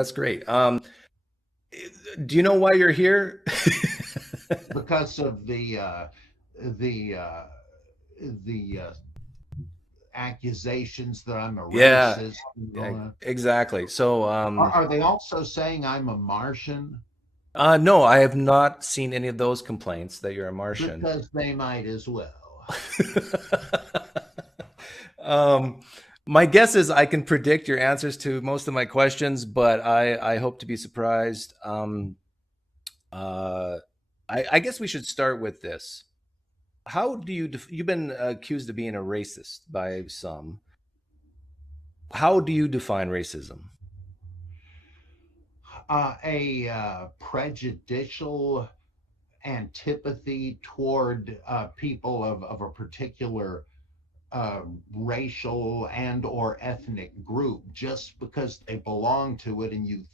That's great. Do you know why you're here? because of the accusations that I'm a Yeah, racist. exactly. So, Are they also saying I'm a Martian? no, I have not seen any of those complaints that you're a Martian. Because they might as well. um, my guess is I can predict your answers to most of my questions, but I hope to be surprised. Uh, I guess we should start with this. How do you you've been accused of being a racist by some? How do you define racism? A prejudicial antipathy toward people of a particular racial and or ethnic group just because they belong to it, and you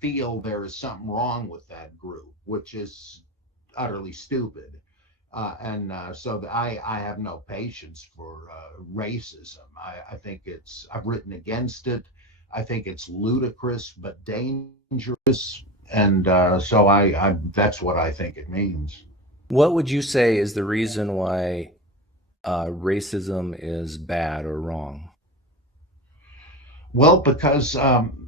feel there is something wrong with that group, which is utterly stupid. I have no patience for racism. I think I've written against it. I think it's ludicrous but dangerous. And that's what I think it means. What would you say is the reason why racism is bad or wrong? Well, because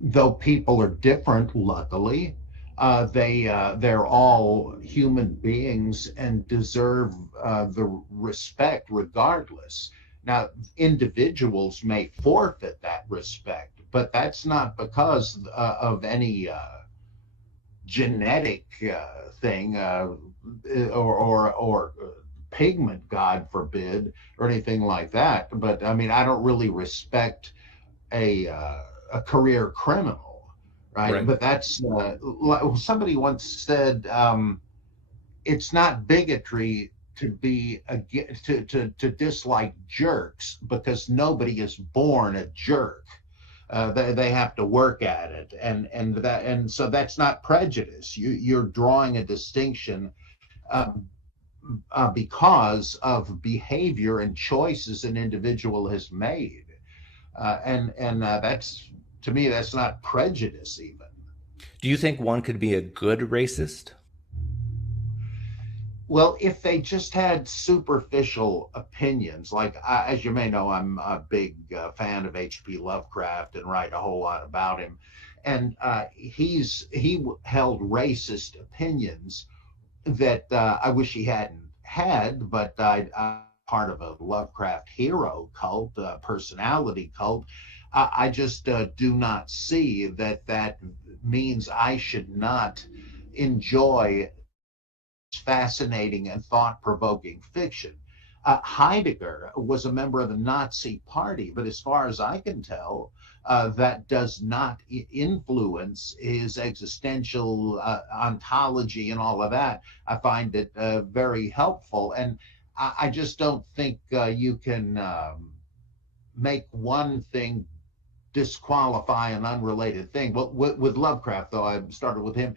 though people are different, luckily, they're all human beings and deserve the respect regardless. Now, individuals may forfeit that respect, but that's not because of any genetic thing or pigment, God forbid, or anything like that. But I mean, I don't really respect a career criminal, right? Right. But that's somebody once said, it's not bigotry to be to dislike jerks because nobody is born a jerk. They have to work at it, and so that's not prejudice. You're drawing a distinction um, because of behavior and choices an individual has made. That's, to me, that's not prejudice even. Do you think one could be a good racist? Well, if they just had superficial opinions, like as you may know, I'm a big fan of H.P. Lovecraft and write a whole lot about him, and he held racist opinions that I wish he hadn't had, but I'm part of a Lovecraft hero cult, personality cult. I just do not see that that means I should not enjoy fascinating and thought provoking fiction. Heidegger was a member of the Nazi Party, but as far as I can tell, that does not influence his existential ontology and all of that. I find it very helpful. And I just don't think you can make one thing disqualify an unrelated thing. But with Lovecraft, though, I started with him.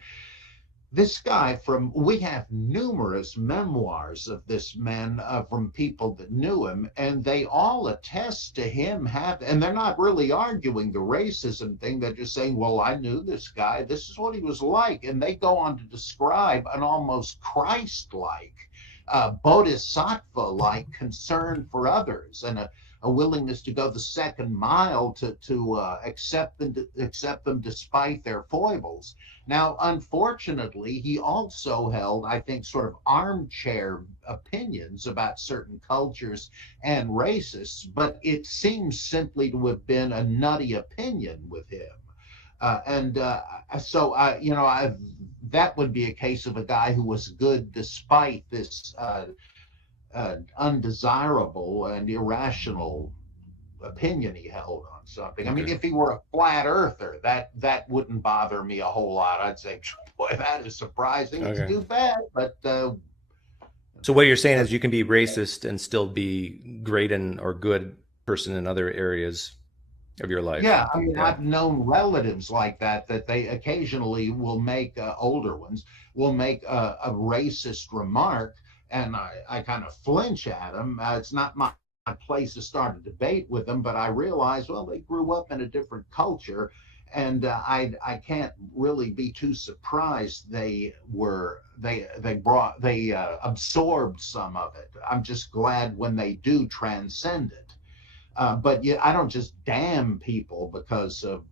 This guy from We have numerous memoirs of this man from people that knew him, and they all attest to him and they're not really arguing the racism thing. They're just saying, well, I knew this guy, this is what he was like. And they go on to describe an almost Christ-like bodhisattva like concern for others, and a willingness to go the second mile to accept them despite their foibles. Now, unfortunately, he also held, I think, sort of armchair opinions about certain cultures and races, but it seems simply to have been a nutty opinion with him. And so, that would be a case of a guy who was good despite this undesirable and irrational opinion he held on something. I mean, Okay. if he were a flat earther, that wouldn't bother me a whole lot. I'd say, boy, that is surprising. It's Okay. too bad, but So what you're saying that's is you can be racist and still be great and or good person in other areas of your life. yeah. I mean, Yeah. I've known relatives like that they occasionally will make older ones will make a racist remark, and I kind of flinch at them. It's not my place to start a debate with them, but I realize, well, they grew up in a different culture, and I can't really be too surprised they absorbed some of it. I'm just glad when they do transcend it. But yeah, I don't just damn people because of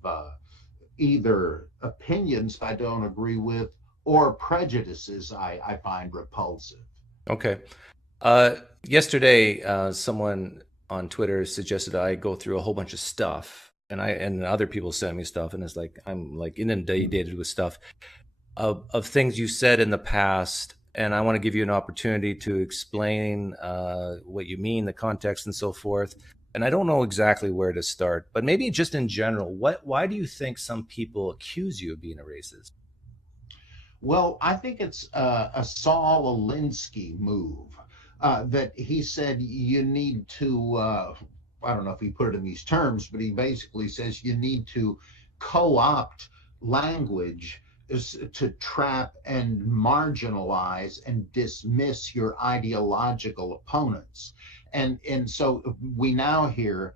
either opinions I don't agree with or prejudices I find repulsive. Okay. Yesterday, someone on Twitter suggested I go through a whole bunch of stuff, and other people send me stuff, and it's like I'm like inundated with stuff of things you said in the past, and I want to give you an opportunity to explain what you mean, the context, and so forth. And I don't know exactly where to start, but maybe just in general, why do you think some people accuse you of being a racist? Well, I think it's a Saul Alinsky move that he said you need to. I don't know if he put it in these terms, but he basically says you need to co-opt language to trap and marginalize and dismiss your ideological opponents. And so we now hear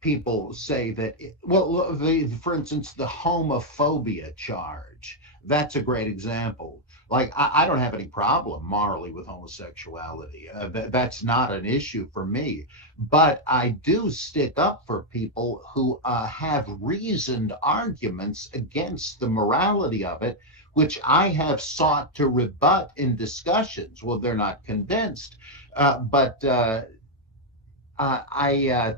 people say that, well, for instance, the homophobia charge, that's a great example. Like, I don't have any problem morally with homosexuality. That's not an issue for me. But I do stick up for people who have reasoned arguments against the morality of it, which I have sought to rebut in discussions. Well, they're not convinced, but I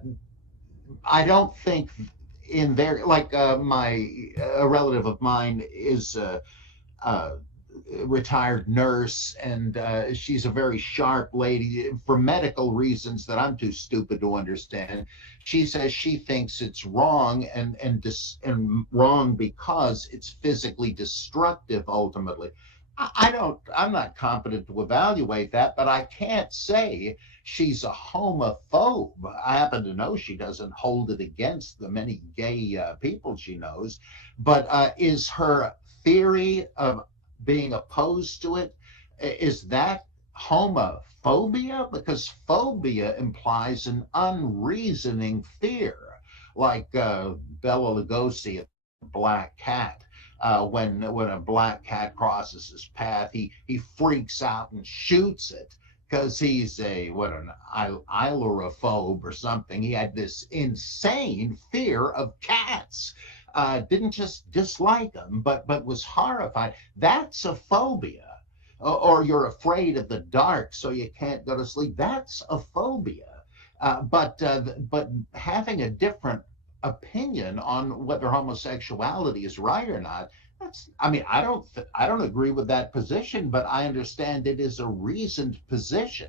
I don't think in their like my a relative of mine is a retired nurse, and she's a very sharp lady for medical reasons that I'm too stupid to understand. She says she thinks it's wrong and wrong because it's physically destructive ultimately. I don't. I'm not competent to evaluate that, but I can't say she's a homophobe. I happen to know she doesn't hold it against the many gay people she knows, but is her theory of being opposed to it, is that homophobia? Because phobia implies an unreasoning fear, like Bela Lugosi, a black cat. When a black cat crosses his path, he freaks out and shoots it because he's a what an ailurophobe or something. He had this insane fear of cats. Didn't just dislike them, but was horrified. That's a phobia. Or you're afraid of the dark, so you can't go to sleep. That's a phobia. But having a different opinion on whether homosexuality is right or not, that's, I mean, I don't agree with that position, but I understand it is a reasoned position.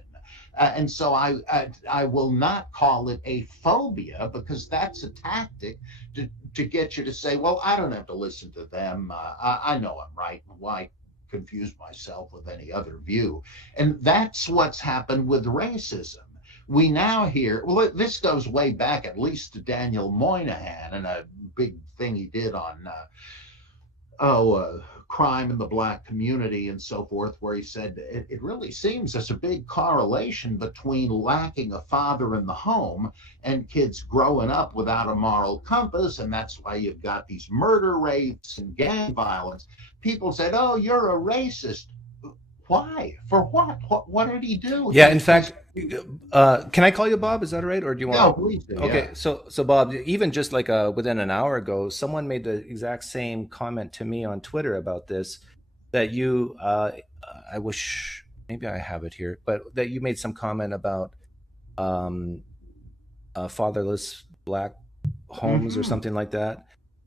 And so I will not call it a phobia, because that's a tactic to get you to say, well, I don't have to listen to them. I know I'm right. Why confuse myself with any other view? And that's what's happened with racism. We now hear, well, this goes way back at least to Daniel Moynihan and a big thing he did on crime in the black community and so forth, where he said it really seems there's a big correlation between lacking a father in the home and kids growing up without a moral compass, and that's why you've got these murder rates and gang violence. People said, "Oh, you're a racist." Why? For what? What did he do? Yeah, in fact, can I call you Bob? Is that all right, or do you No, want? please do. Okay, Yeah. so Bob, even just like within an hour ago, someone made the exact same comment to me on Twitter about this. That you, I wish maybe I have it here, but that you made some comment about um, fatherless black homes or Mm-hmm. something like that,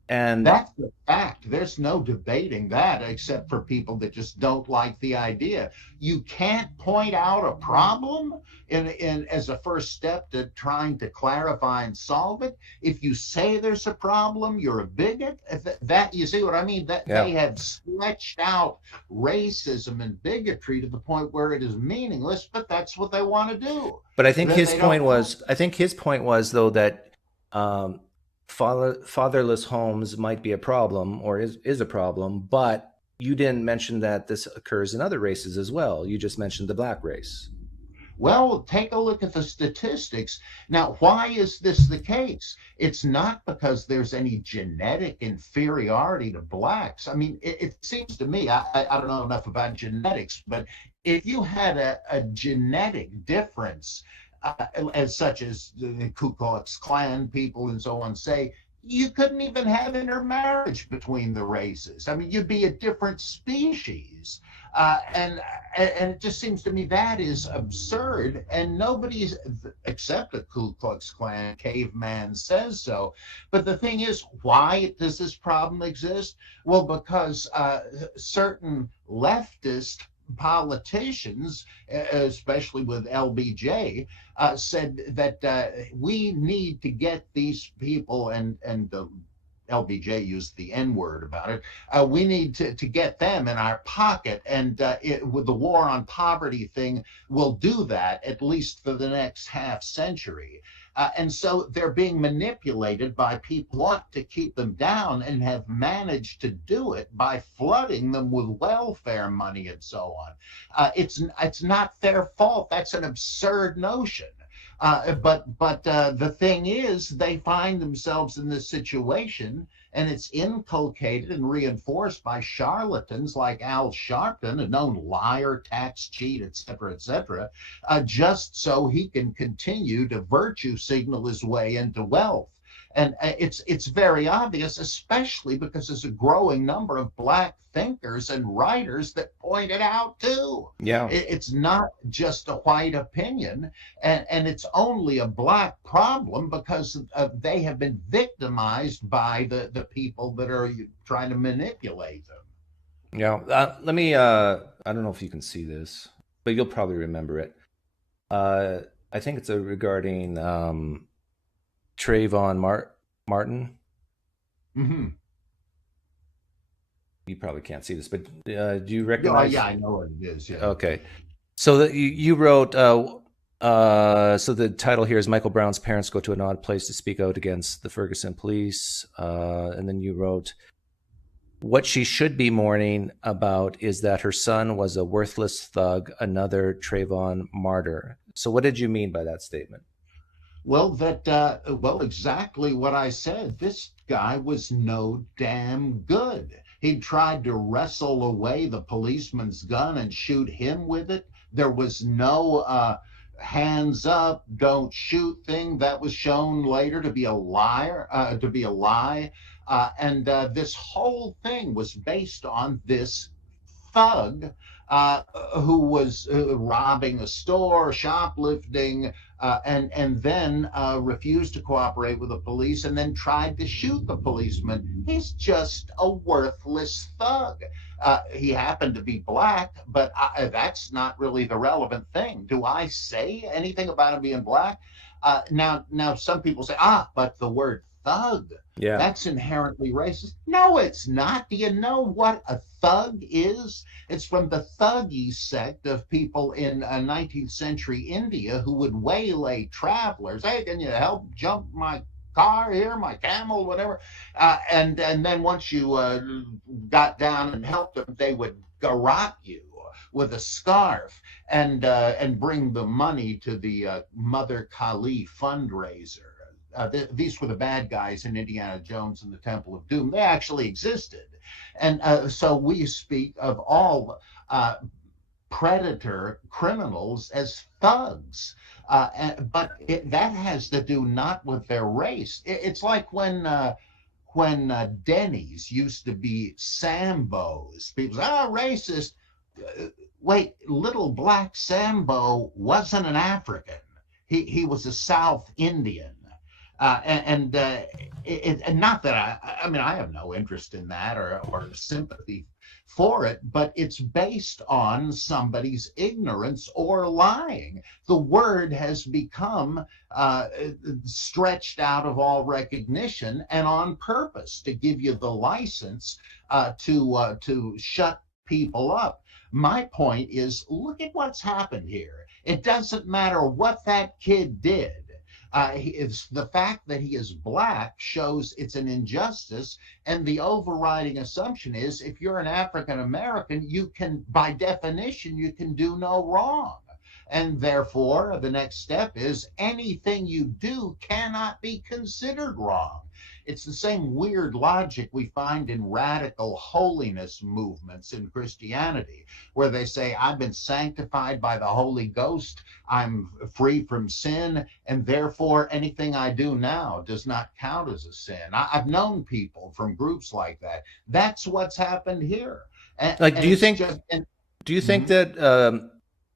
and That's the fact. There's no debating that except for people that just don't like the idea. You can't point out a problem in as a first step to trying to clarify and solve it. If you say there's a problem, you're a bigot. If that, you see what I mean? That yeah. they have stretched out racism and bigotry to the point where it is meaningless, but that's what they want to do. But I think Then his they don't point want. was, I think his point was though that um, fatherless homes might be a problem or is a problem, but you didn't mention that this occurs in other races as well. You just mentioned the black race. Well, take a look at the statistics. Now, why is this the case? It's not because there's any genetic inferiority to blacks. I mean, it seems to me, I don't know enough about genetics, but if you had a genetic difference, as such as the Ku Klux Klan people and so on say, you couldn't even have intermarriage between the races. I mean, you'd be a different species. And it just seems to me that is absurd, and nobody except the Ku Klux Klan caveman says so. But the thing is, why does this problem exist? Well, because certain leftist politicians, especially with LBJ, said that we need to get these people, and LBJ used the N word about it. We need to get them in our pocket. And with the war on poverty thing, we'll do that at least for the next half century. And so they're being manipulated by people who want to keep them down, and have managed to do it by flooding them with welfare money and so on. It's not their fault. That's an absurd notion. But the thing is, they find themselves in this situation, and it's inculcated and reinforced by charlatans like Al Sharpton, a known liar, tax cheat, et cetera, just so he can continue to virtue signal his way into wealth. And it's very obvious, especially because there's a growing number of black thinkers and writers that point it out too. Yeah. It's not just a white opinion, and it's only a black problem because they have been victimized by the people that are trying to manipulate them. Yeah. Let me. I don't know if you can see this, but you'll probably remember it. Uh, I think it's regarding Martin. Mm-hmm. You probably can't see this, but do you Yeah, recognize? yeah, I know what it is. Yeah. Okay. So that you wrote. So the title here is Michael Brown's parents go to an odd place to speak out against the Ferguson police, and then you wrote, what she should be mourning about is that her son was a worthless thug, another Trayvon martyr. So what did you mean by that statement? Well, exactly what I said. This guy was no damn good. He tried to wrestle away the policeman's gun and shoot him with it. There was no hands up, don't shoot thing. That was shown later to be a liar, to be a lie. And this whole thing was based on this thug who was robbing a store, shoplifting, and then refused to cooperate with the police, and then tried to shoot the policeman. He's just a worthless thug. He happened to be black, but that's not really the relevant thing. Do I say anything about him being black? Now, some people say, but the word thug, Yeah. that's inherently racist. No, it's not. Do you know what a thug is? It's from the Thuggee sect of people in 19th century India who would waylay travelers. Hey, can you help jump my car here, my camel, whatever? And then once you got down and helped them, they would garrote you with a scarf and bring the money to the Mother Kali fundraiser. These were the bad guys in Indiana Jones and the Temple of Doom. They actually existed. And so we speak of all predator criminals as thugs. That has to do not with their race. It's like when Denny's used to be Sambos. People say, racist. Wait, little black Sambo wasn't an African. He was a South Indian. And not that I mean, I have no interest in that or sympathy for it, but it's based on somebody's ignorance or lying. The word has become stretched out of all recognition, and on purpose to give you the license to shut people up. My point is, look at what's happened here. It doesn't matter what that kid did. It's the fact that he is black shows it's an injustice, and the overriding assumption is if you're an African American, you can, by definition, you can do no wrong. And therefore, the next step is anything you do cannot be considered wrong. It's the same weird logic we find in radical holiness movements in Christianity, where they say, I've been sanctified by the Holy Ghost, I'm free from sin, and therefore anything I do now does not count as a sin. Have known people from groups like that. That's what's happened here. Like, And it's just, do you think mhm. that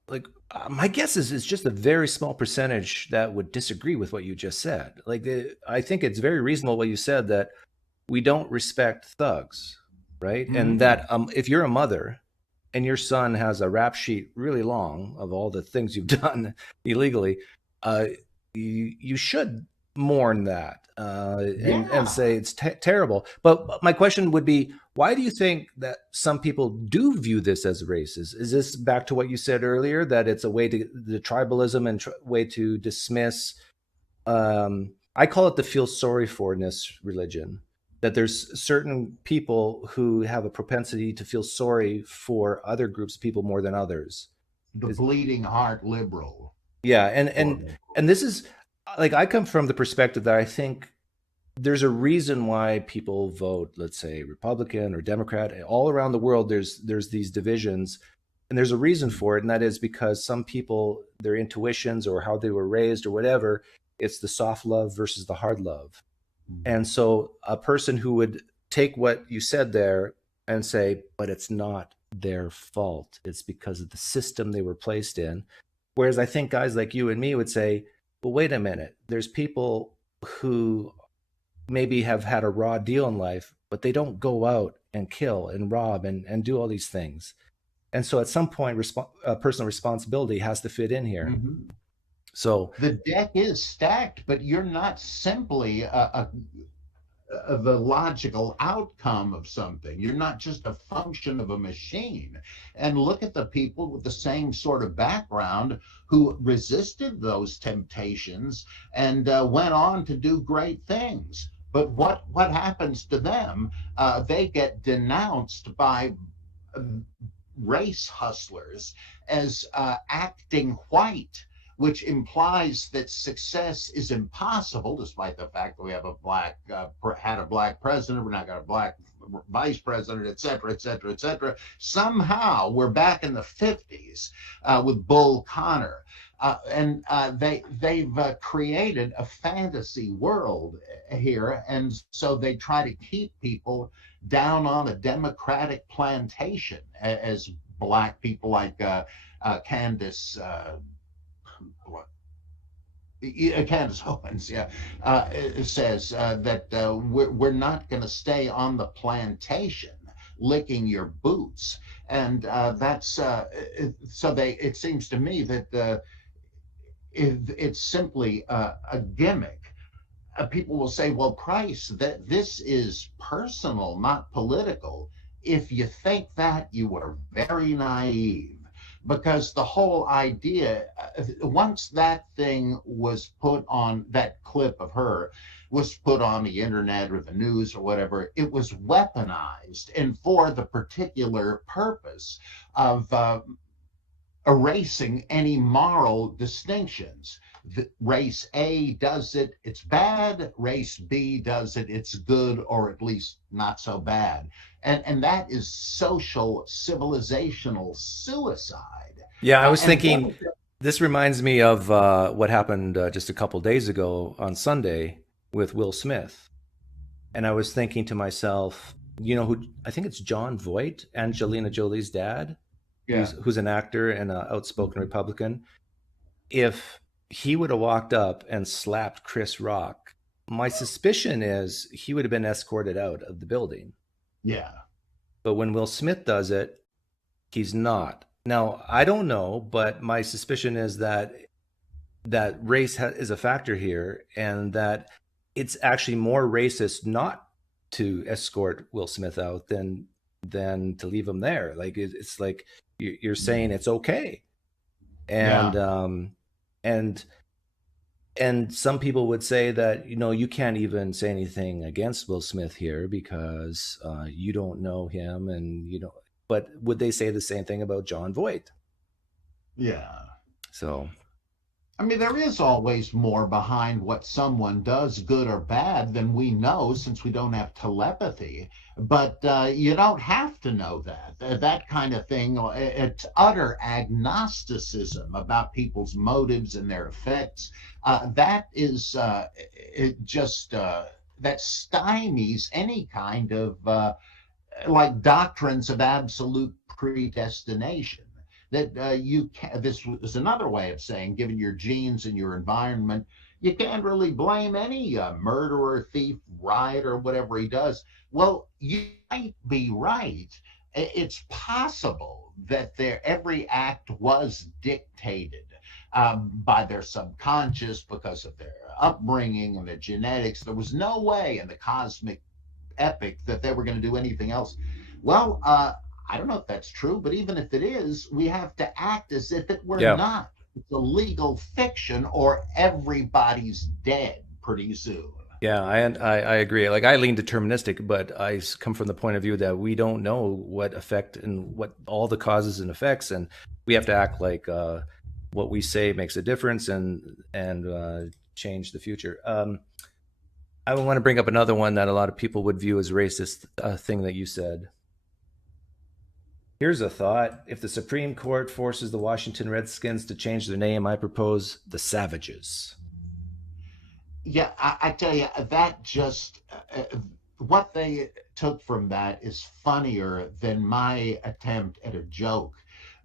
like my guess is it's just a very small percentage that would disagree with what you just said. Like, I think it's very reasonable what you said, that we don't respect thugs, right? And Mhm. that if you're a mother and your son has a rap sheet really long of all the things you've done illegally, uh, you should mourn that, and Yeah. say it's terrible. But my question would be, why do you think that some people do view this as racist? Is this back to what you said earlier, that it's a way to the tribalism and way to dismiss? I call it the feel sorry forness religion. That there's certain people who have a propensity to feel sorry for other groups of people more than others. The Is bleeding heart liberal. Yeah, Quote and unquote. this is, like, I come from the perspective that I think there's a reason why people vote, let's say, Republican or Democrat. All around the world, there's these divisions, and there's a reason for it, and that is because some people, their intuitions or how they were raised or whatever, it's the soft love versus the hard love. And so a person who would take what you said there and say, but it's not their fault, it's because of the system they were placed in. Whereas I think guys like you and me would say, well, wait a minute, there's people who maybe have had a raw deal in life, but they don't go out and kill and rob and do all these things. And so at some point, personal responsibility has to fit in here. Mm-hmm. So The deck is stacked, but you're not simply the logical outcome of something. You're not just a function of a machine. And look at the people with the same sort of background who resisted those temptations and went on to do great things. But what happens to them? They get denounced by uh, race hustlers as acting white, which implies that success is impossible, despite the fact that we have had a black president, we're not got a black vice president, et cetera, et cetera, et cetera. Somehow we're back in the 50s with Bull Connor. They've created a fantasy world here, and so they try to keep people down on a democratic plantation, as black people like Candace what Candace Owens, yeah, says that we're not going to stay on the plantation licking your boots, and that's so they. It seems to me that it's simply a gimmick. People will say, well, Price, that this is personal, not political. If you think that, you are very naive. Because the whole idea, once that thing was put on, that clip of her was put on the internet or the news or whatever, it was weaponized and for the particular purpose of erasing any moral distinctions. Race A does it, it's bad. Race B does it, it's good, or at least not so bad. And that is social civilizational suicide. yeah, I was And one thinking, of the, this reminds me of what happened just a couple days ago on Sunday with Will Smith. And I was thinking to myself, you know, who I think it's John Voight, Angelina Jolie's dad, yeah, who's an actor and an outspoken Republican. If he would have walked up and slapped Chris Rock, my suspicion is he would have been escorted out of the building. yeah, But when Will Smith does it, he's not. Now, I don't know, but my suspicion is that race is a factor here, and that it's actually more racist not to escort Will Smith out than to leave him there. Like, it's like you're saying it's okay, and yeah. and and some people would say that, you can't even say anything against Will Smith here because you don't know him, and you know. But would they say the same thing about John Voight? Yeah. So I mean, there is always more behind what someone does, good or bad, than we know since we don't have telepathy. But you don't have to know that. That kind of thing, it's utter agnosticism about people's motives and their effects. That is it just that stymies any kind of like doctrines of absolute predestination that you can this is another way of saying given your genes and your environment you can't really blame any murderer, thief, rioter, whatever he does. Well, you might be right. It's possible that their every act was dictated by their subconscious because of their upbringing and their genetics. There was no way in the cosmic epic that they were going to do anything else. Well, I don't know if that's true, but even if it is, we have to act as if it were yeah, not. It's a legal fiction, or everybody's dead pretty soon. yeah, I agree. Like I lean deterministic, but come from the point of view that we don't know what effect and what all the causes and effects, and we have to act like what we say makes a difference and change the future. I want to bring up another one that a lot of people would view as racist thing that you said. Here's a thought. If the Supreme Court forces the Washington Redskins to change their name, I propose the Savages. Yeah, I tell you, that just what they took from that is funnier than my attempt at a joke.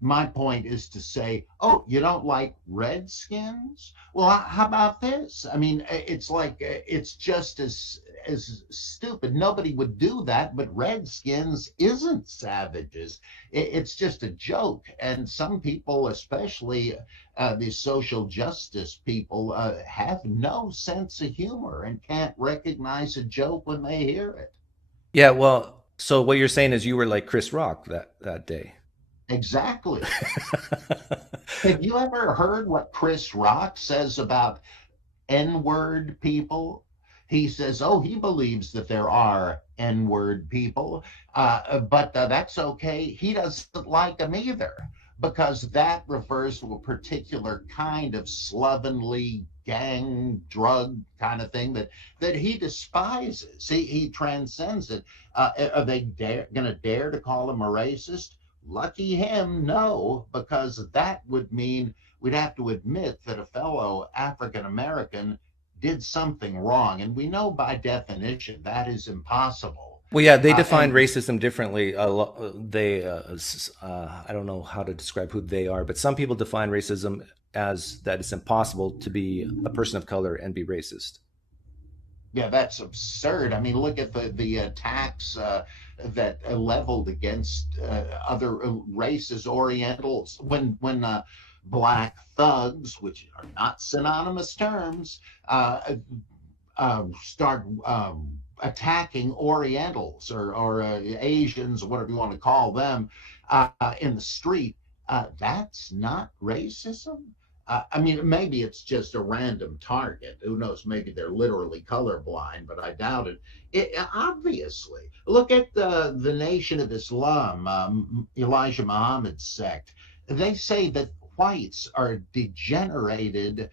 My point is to say, oh, you don't like Redskins? Well, how about this? I mean, it's like it's just as stupid. Nobody would do that, but Redskins isn't savages. It's just a joke, and some people, especially these social justice people, have no sense of humor and can't recognize a joke when they hear it. Yeah, well, so what you're saying is you were like Chris Rock that day. Exactly. Have you ever heard what Chris Rock says about N word people? He says, oh, he believes that there are N word people, but that's okay. He doesn't like them either because that refers to a particular kind of slovenly gang drug kind of thing that he despises. He transcends it. Are they going to dare to call him a racist? Lucky him, no, because that would mean we'd have to admit that a fellow African American did something wrong. And we know by definition that is impossible. Well, yeah, they define And racism differently. I don't know how to describe who they are, but some people define racism as that it's impossible to be a person of color and be racist. yeah, that's absurd. I mean, look at the attacks that leveled against other races, Orientals, when black thugs, which are not synonymous terms, start attacking Orientals or Asians, or whatever you want to call them, in the street. That's not racism. I mean, maybe it's just a random target. Who knows? Maybe they're literally colorblind, but I doubt it. Obviously, look at the Nation of Islam, Elijah Muhammad's sect. They say that whites are degenerated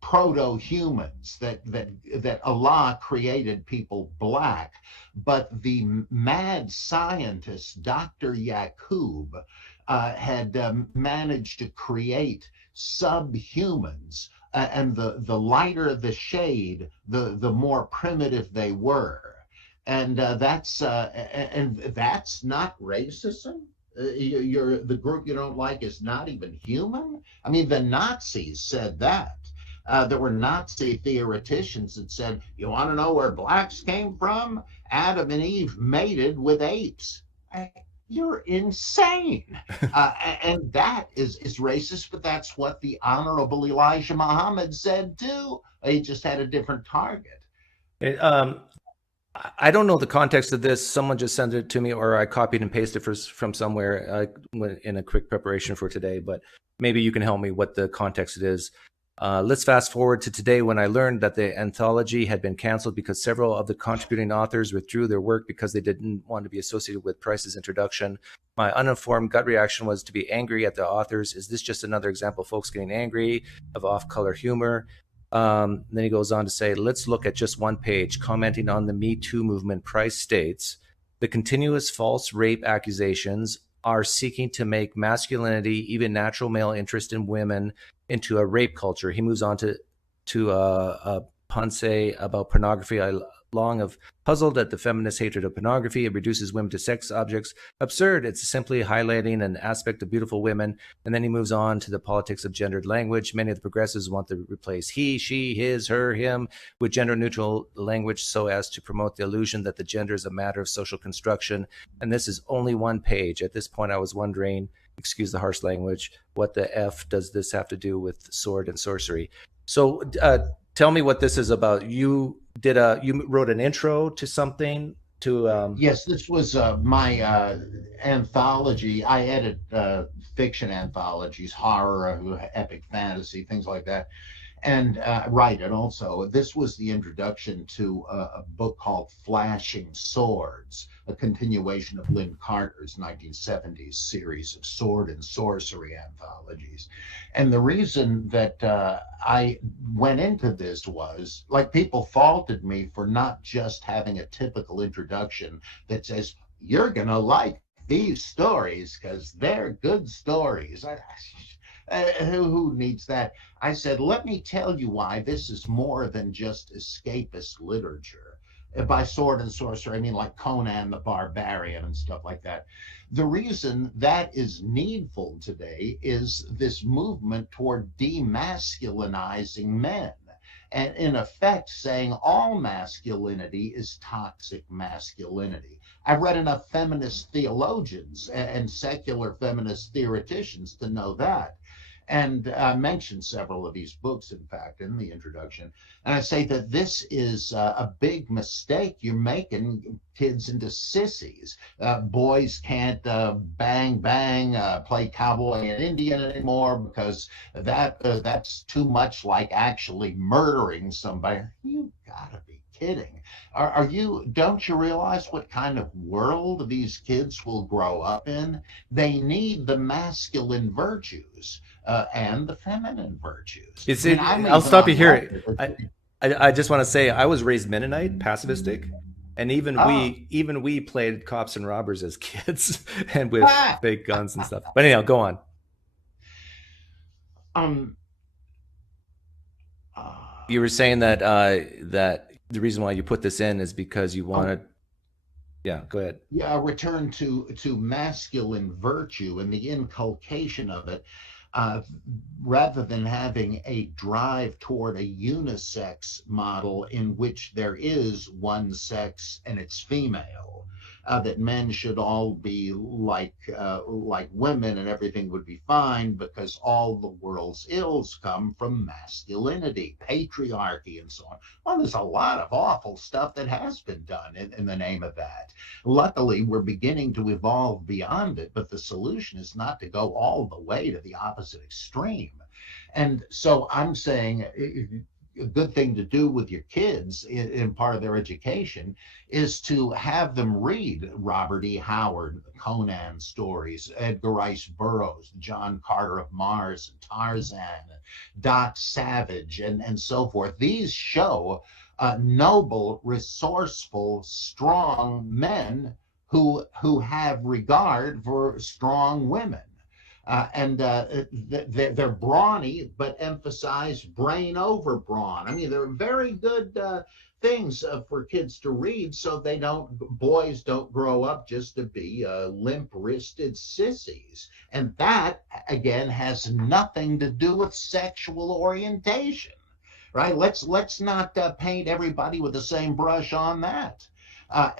proto-humans, that Allah created people black, but the mad scientist Dr. Yakub had managed to create subhumans, and the lighter the shade, the more primitive they were, and that's not racism. You're the group you don't like is not even human. I mean, the Nazis said that. There were Nazi theoreticians that said, you want to know where blacks came from? Adam and Eve mated with apes. You're insane. And that is racist, but that's what the Honorable Elijah Muhammad said too. He just had a different target. It, I don't know the context of this. Someone just sent it to me, or I copied and pasted from somewhere in a quick preparation for today. But maybe you can help me what the context it is. Let's fast forward to today when I learned that the anthology had been canceled because several of the contributing authors withdrew their work because they didn't want to be associated with Price's introduction. My uninformed gut reaction was to be angry at the authors. Is this just another example of folks getting angry, of off-color humor? Then he goes on to say, let's look at just one page. Commenting on the Me Too movement, Price states, the continuous false rape accusations are seeking to make masculinity, even natural male interest in women, into a rape culture. He moves on to a pensée about pornography. I long have puzzled at the feminist hatred of pornography. It reduces women to sex objects. Absurd. It's simply highlighting an aspect of beautiful women. And then he moves on to the politics of gendered language. Many of the progressives want to replace he, she, his, her, him with gender neutral language so as to promote the illusion that the gender is a matter of social construction. And this is only one page. At this point, I was wondering, excuse the harsh language, what the F does this have to do with sword and sorcery? So tell me what this is about. You wrote an intro to something to Yes, this was my anthology. I edit fiction anthologies, horror, epic fantasy, things like that, and write it also. This was the introduction to a book called Flashing Swords, a continuation of Lynn Carter's 1970s series of sword and sorcery anthologies. And the reason that I went into this was like people faulted me for not just having a typical introduction that says, you're going to like these stories because they're good stories. Who needs that? I said, let me tell you why this is more than just escapist literature. By sword and sorcery, I mean like Conan the Barbarian and stuff like that. The reason that is needful today is this movement toward demasculinizing men. And in effect, saying all masculinity is toxic masculinity. I've read enough feminist theologians and secular feminist theoreticians to know that. And I mentioned several of these books, in fact, in the introduction. And I say that this is a big mistake. You're making kids into sissies. Boys can't bang, bang, play cowboy and Indian anymore because that's too much like actually murdering somebody. You gotta be kidding. Are you, don't you realize what kind of world these kids will grow up in? They need the masculine virtues and the feminine virtues. it's I mean, it, I'm I'll even stop you on here. record. I just want to say I was raised Mennonite, pacifistic, and Oh, even we played cops and robbers as kids and with ah, fake guns and stuff. But anyhow, go on. um, You uh, were saying that the reason why you put this in is because you oh, wanted. Yeah, go ahead. yeah, a return to masculine virtue and the inculcation of it, uh, rather than having a drive toward a unisex model in which there is one sex and it's female. That men should all be like women and everything would be fine because all the world's ills come from masculinity, patriarchy, and so on. Well, there's a lot of awful stuff that has been done in the name of that. Luckily, we're beginning to evolve beyond it, but the solution is not to go all the way to the opposite extreme. And so I'm saying a good thing to do with your kids in part of their education is to have them read Robert E. Howard, the Conan stories, Edgar Rice Burroughs, John Carter of Mars, and Tarzan, Doc Savage, and so forth. These show noble, resourceful, strong men who have regard for strong women. And they're brawny, but emphasize brain over brawn. I mean, they're very good things for kids to read, so boys don't grow up just to be limp-wristed sissies. And that again has nothing to do with sexual orientation, right? Let's not paint everybody with the same brush on that.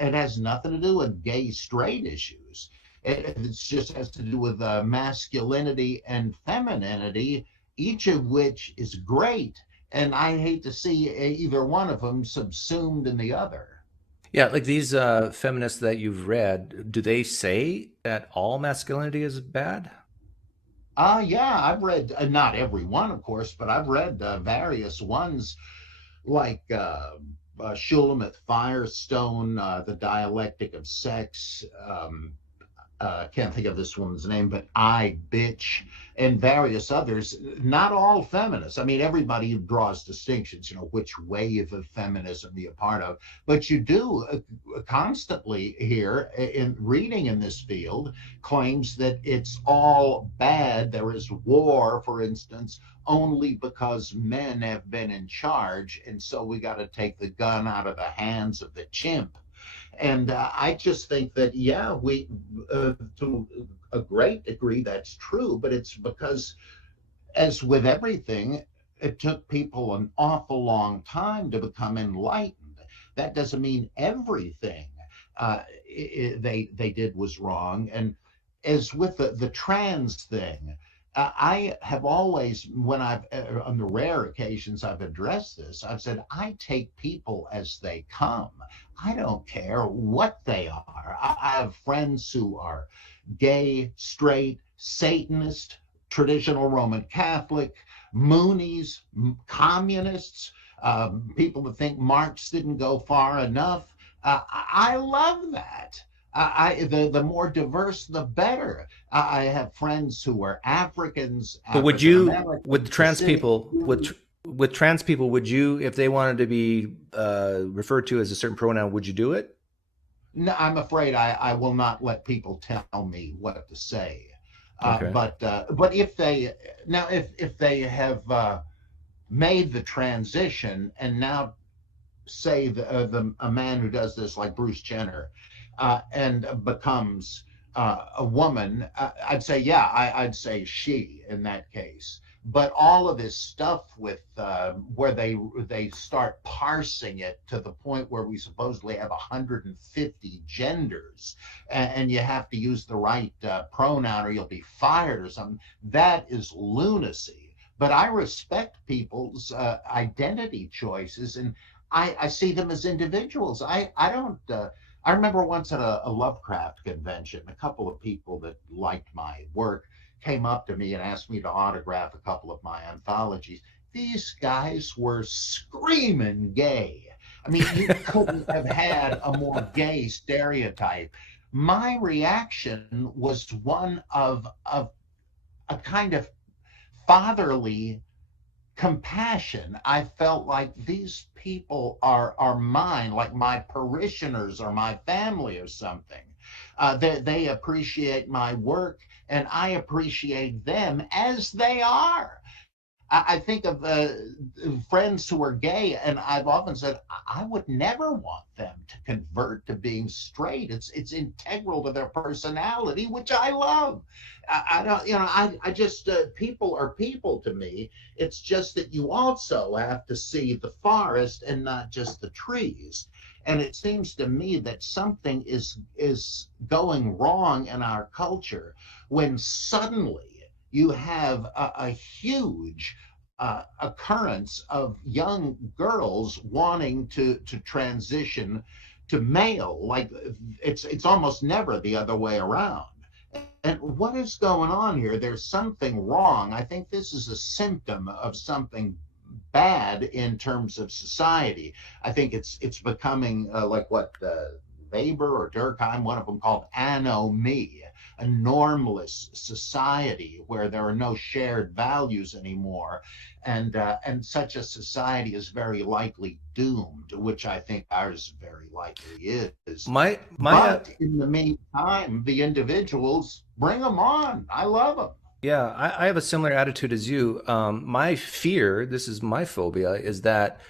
It has nothing to do with gay straight issues. It just has to do with masculinity and femininity, each of which is great. And I hate to see either one of them subsumed in the other. Yeah, like these feminists that you've read, do they say that all masculinity is bad? Yeah, I've read not every one, of course, but I've read various ones like Shulamith Firestone, The Dialectic of Sex. Can't think of this woman's name, but I Bitch, and various others. Not all feminists. I mean, everybody draws distinctions, which wave of feminism you're part of. But you do constantly hear in reading in this field claims that it's all bad. There is war, for instance, only because men have been in charge. And so we got to take the gun out of the hands of the chimp. And I just think that, yeah, to a great degree, that's true, but it's because, as with everything, it took people an awful long time to become enlightened. That doesn't mean everything they did was wrong. And as with the trans thing, I have always, when on the rare occasions I've addressed this, I've said, I take people as they come. I don't care what they are. I have friends who are gay, straight, Satanist, traditional Roman Catholic, Moonies, communists, people that think Marx didn't go far enough. I love that. The more diverse, the better. I have friends who are Africans, But would African you, Americans, with trans Pacific. people, with trans people, would you, if they wanted to be referred to as a certain pronoun, would you do it? No, I'm afraid I will not let people tell me what to say. Okay. But if they now if they have made the transition and now say a man who does this like Bruce Jenner and becomes a woman, I'd say yeah, I'd say she in that case. But all of this stuff with where they start parsing it to the point where we supposedly have 150 genders, and you have to use the right pronoun or you'll be fired or something. That is lunacy. But I respect people's identity choices, and I see them as individuals. I don't. I remember once at a Lovecraft convention, a couple of people that liked my work came up to me and asked me to autograph a couple of my anthologies. These guys were screaming gay. I mean, you couldn't have had a more gay stereotype. My reaction was one of a kind of fatherly compassion. I felt like these people are mine, like my parishioners or my family or something. They appreciate my work, and I appreciate them as they are. I think of friends who are gay, and I've often said I would never want them to convert to being straight. It's integral to their personality, which I love. I don't, I just people are people to me. It's just that you also have to see the forest and not just the trees. And it seems to me that something is going wrong in our culture when suddenly you have a huge occurrence of young girls wanting to transition to male. Like it's almost never the other way around. And what is going on here? There's something wrong. I think this is a symptom of something bad in terms of society. I think it's becoming like what Weber or Durkheim, one of them called anomie, a normless society where there are no shared values anymore, and such a society is very likely doomed, which I think ours very likely is. My But in the meantime, the individuals, bring them on. I love them. Yeah, I have a similar attitude as you. My fear, this is my phobia, is that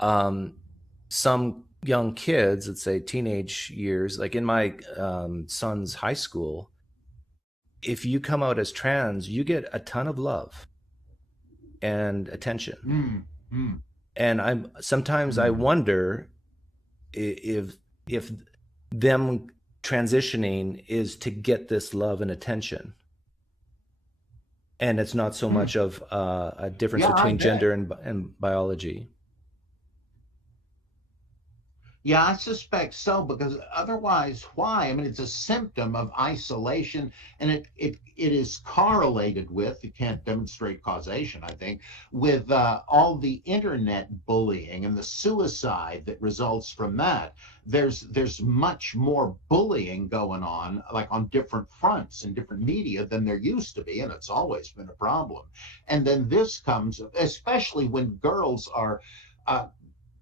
um, some young kids, let's say teenage years, like in my son's high school, if you come out as trans, you get a ton of love and attention. Mm, mm, And I'm sometimes I mm, wonder if them transitioning is to get this love and attention, and it's not so mm. much of a difference Yeah, I between bet. gender and biology. Yeah, I suspect so because otherwise, why? I mean, it's a symptom of isolation, and it is correlated with. You can't demonstrate causation, I think, with all the internet bullying and the suicide that results from that. There's much more bullying going on, like on different fronts in different media than there used to be, and it's always been a problem. And then this comes, especially when girls are.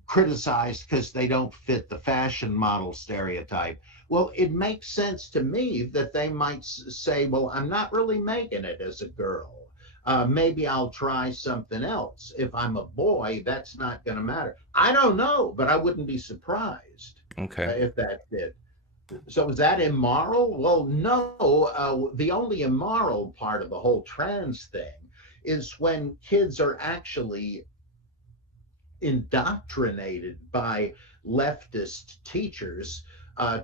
Criticized because they don't fit the fashion model stereotype. Well, it makes sense to me that they might say, well, I'm not really making it as a girl. Maybe I'll try something else. If I'm a boy, that's not going to matter. I don't know, but I wouldn't be surprised Okay. if that did. So is that immoral? Well, no. The only immoral part of the whole trans thing is when kids are actually indoctrinated by leftist teachers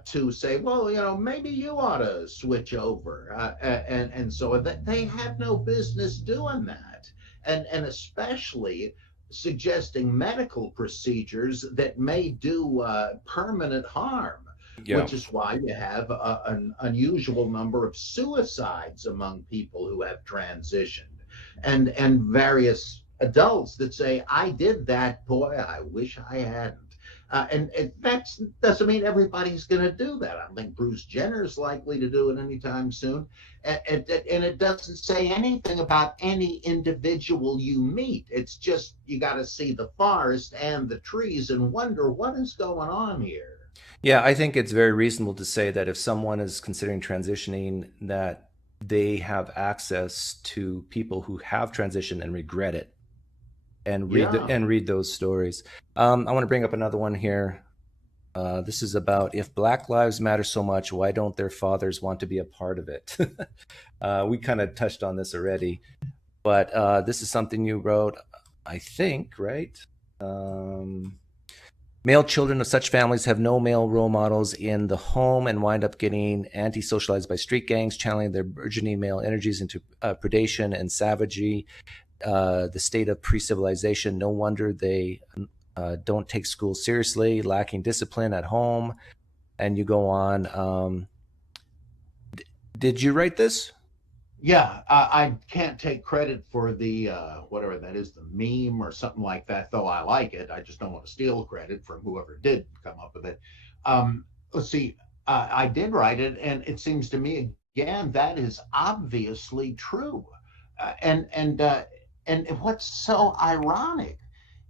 to say, well, maybe you ought to switch over, and so that they have no business doing that, and especially suggesting medical procedures that may do permanent harm, Yeah. which is why you have an unusual number of suicides among people who have transitioned, and various adults that say, I did that, boy, I wish I hadn't. And that doesn't mean everybody's going to do that. I don't think Bruce Jenner is likely to do it anytime soon. And it doesn't say anything about any individual you meet. It's just you got to see the forest and the trees and wonder what is going on here. Yeah, I think it's very reasonable to say that if someone is considering transitioning, that they have access to people who have transitioned and regret it, and Yeah. read those stories. I want to bring up another one here. This is about, if Black Lives matter so much, why don't their fathers want to be a part of it? We kind of touched on this already, but this is something you wrote, I think, right? Um, Male children of such families have no male role models in the home and wind up getting anti socialized by street gangs, channeling their burgeoning male energies into predation and savagery. The state of pre civilization, no wonder they don't take school seriously, lacking discipline at home. And you go on. Did you write this? Yeah, I can't take credit for the whatever that is, the meme or something like that. Though I like it, I just don't want to steal credit from whoever did come up with it. Let's see, I did write it, and it seems to me again that is obviously true. Uh, and and uh, and what's so ironic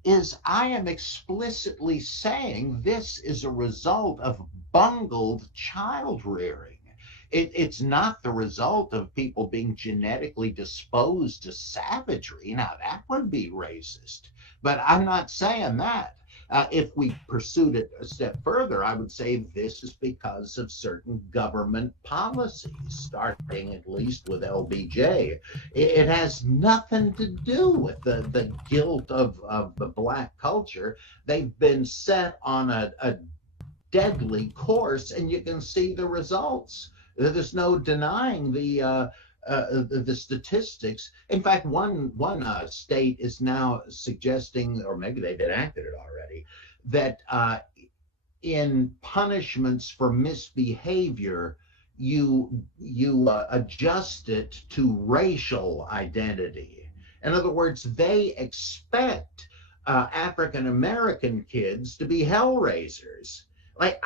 is I am explicitly saying this is a result of bungled child rearing. It's not the result of people being genetically disposed to savagery. Now, that would be racist, but I'm not saying that. If we pursued it a step further, I would say this is because of certain government policies, starting at least with LBJ. It has nothing to do with the guilt of the Black culture. They've been set on a deadly course, and you can see the results. There's no denying the statistics. In fact, one state is now suggesting, or maybe they've enacted it already, that in punishments for misbehavior, you adjust it to racial identity. In other words, they expect African American kids to be hellraisers. Like,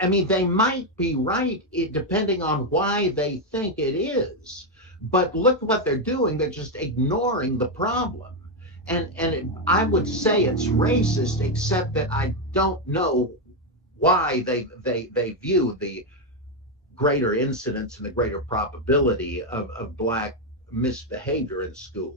I mean, they might be right, depending on why they think it is. But look what they're doing. They're just ignoring the problem. I would say it's racist, except that I don't know why they view the greater incidence and the greater probability of Black misbehavior in school.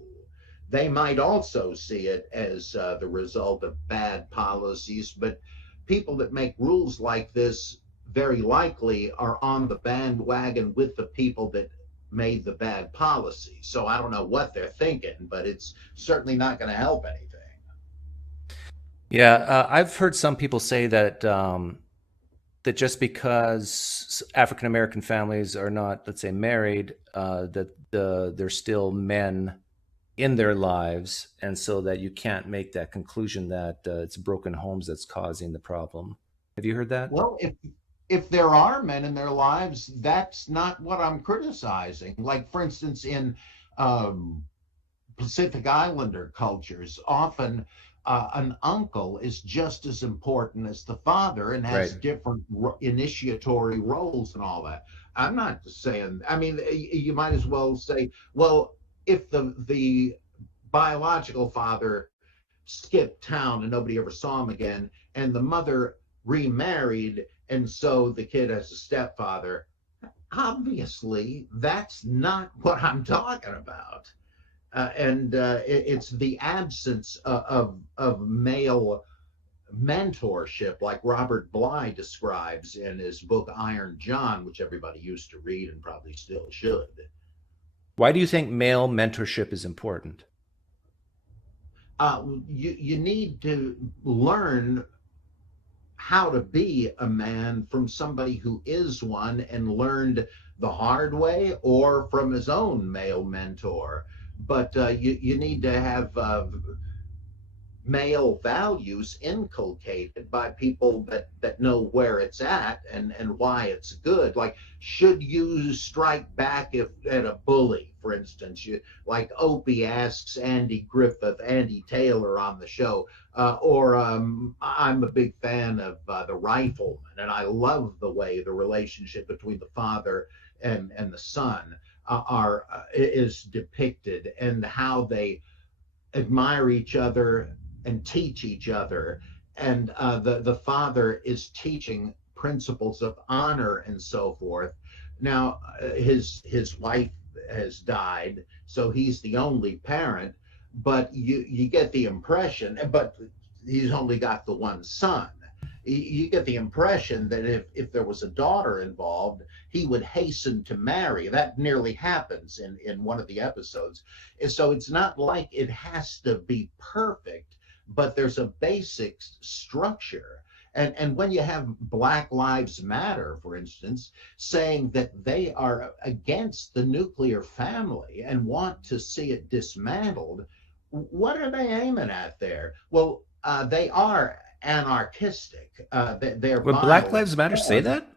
They might also see it as the result of bad policies, but people that make rules like this very likely are on the bandwagon with the people that made the bad policy. So I don't know what they're thinking, but it's certainly not going to help anything. Yeah, I've heard some people say that that just because African American families are not, let's say, married, that there's still men in their lives, and so that you can't make that conclusion that it's broken homes that's causing the problem. Have you heard that? Well, if there are men in their lives, that's not what I'm criticizing. Like, for instance, in um, Pacific Islander cultures, often an uncle is just as important as the father and Right. has different initiatory roles and all that. I'm not saying, I mean, you might as well say, well, if the biological father skipped town and nobody ever saw him again, and the mother remarried, and so the kid has a stepfather, obviously that's not what I'm talking about. And it's the absence of male mentorship, like Robert Bly describes in his book Iron John, which everybody used to read and probably still should. Why do you think male mentorship is important? You need to learn how to be a man from somebody who is one and learned the hard way or from his own male mentor. But you need to have male values inculcated by people that know where it's at and why it's good. Like, should you strike back if at a bully, for instance? Like Opie asks Andy Taylor on the show, or I'm a big fan of The Rifleman, and I love the way the relationship between the father and the son are is depicted, and how they admire each other and teach each other. And the father is teaching principles of honor and so forth. Now, his wife has died, so he's the only parent. But you get the impression, but he's only got the one son. You get the impression that if there was a daughter involved, he would hasten to marry. That nearly happens in one of the episodes. And so it's not like it has to be perfect, but there's a basic structure. And when you have Black Lives Matter, for instance, saying that they are against the nuclear family and want to see it dismantled, what are they aiming at there? Well, they are anarchistic. They're Would Black violent. Lives Matter say that?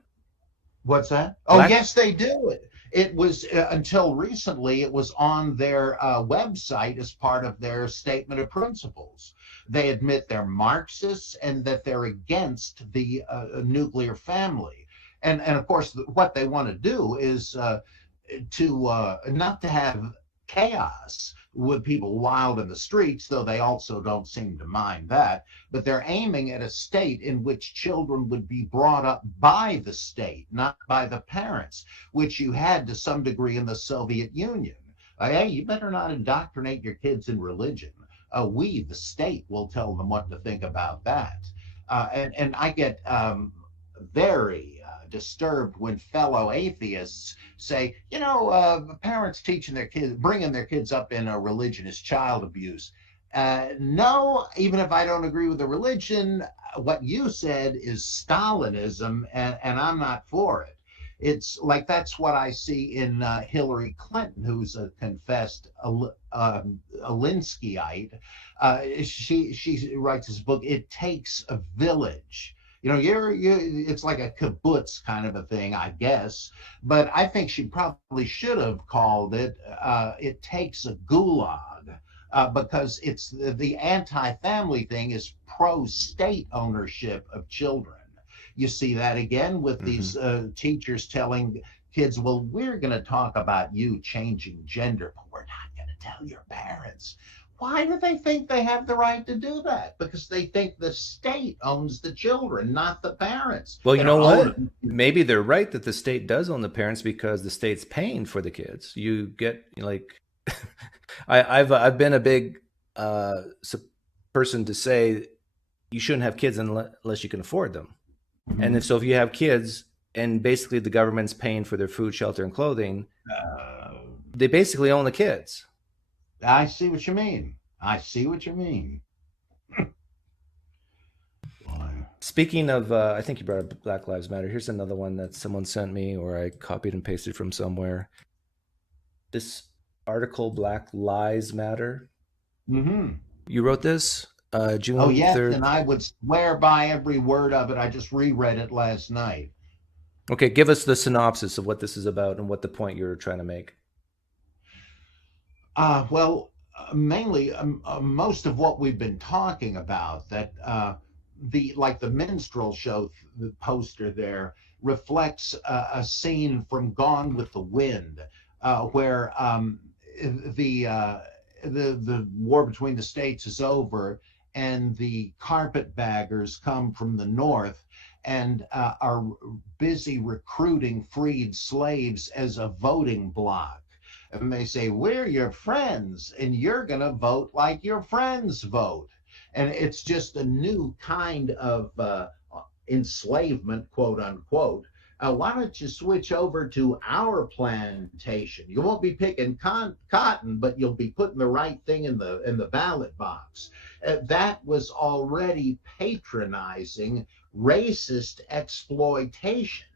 What's that? Oh, Black. yes, they do. It was until recently, it was on their website as part of their statement of principles. They admit they're Marxists and that they're against the nuclear family. And of course, what they want to do is to not to have chaos with people wild in the streets, though they also don't seem to mind that. But they're aiming at a state in which children would be brought up by the state, not by the parents, which you had to some degree in the Soviet Union. Hey, you better not indoctrinate your kids in religion. We, the state, will tell them what to think about that. And I get very disturbed when fellow atheists say, parents teaching their kids, bringing their kids up in a religion is child abuse. No, even if I don't agree with the religion, what you said is Stalinism, and I'm not for it. It's like that's what I see in Hillary Clinton, who's a confessed Alinskyite. She writes this book. It takes a village. It's like a kibbutz kind of a thing, I guess. But I think she probably should have called it "It Takes a Gulag," because it's the anti-family thing is pro-state ownership of children. You see that again with Mm-hmm. these teachers telling kids, well, we're going to talk about you changing gender, but we're not going to tell your parents. Why do they think they have the right to do that? Because they think the state owns the children, not the parents. Well, They you know don't what? own them. Maybe they're right that the state does own the parents because the state's paying for the kids. You get like, I've been a big person to say you shouldn't have kids unless you can afford them. And Mhm. if you have kids and basically the government's paying for their food, shelter, and clothing, Uh, they basically own the kids. I see what you mean. I see what you mean. Speaking of, I think you brought up Black Lives Matter. Here's another one that someone sent me, or I copied and pasted from somewhere. This article, Black Lives Matter. Mm-hmm. You wrote this. Oh, June yes, and 3rd. I would swear by every word of it. I just reread it last night. Okay, give us the synopsis of what this is about and what the point you're trying to make. Well, mainly most of what we've been talking about that the like the minstrel show, the poster there reflects a scene from Gone with the Wind, where the uh, the war between the states is over, and the carpetbaggers come from the north and are busy recruiting freed slaves as a voting bloc, and they say, we're your friends, and you're going to vote like your friends vote. And it's just a new kind of enslavement, quote unquote. Why don't you switch over to our plantation? You won't be picking cotton, but you'll be putting the right thing in the ballot box. That was already patronizing racist exploitation.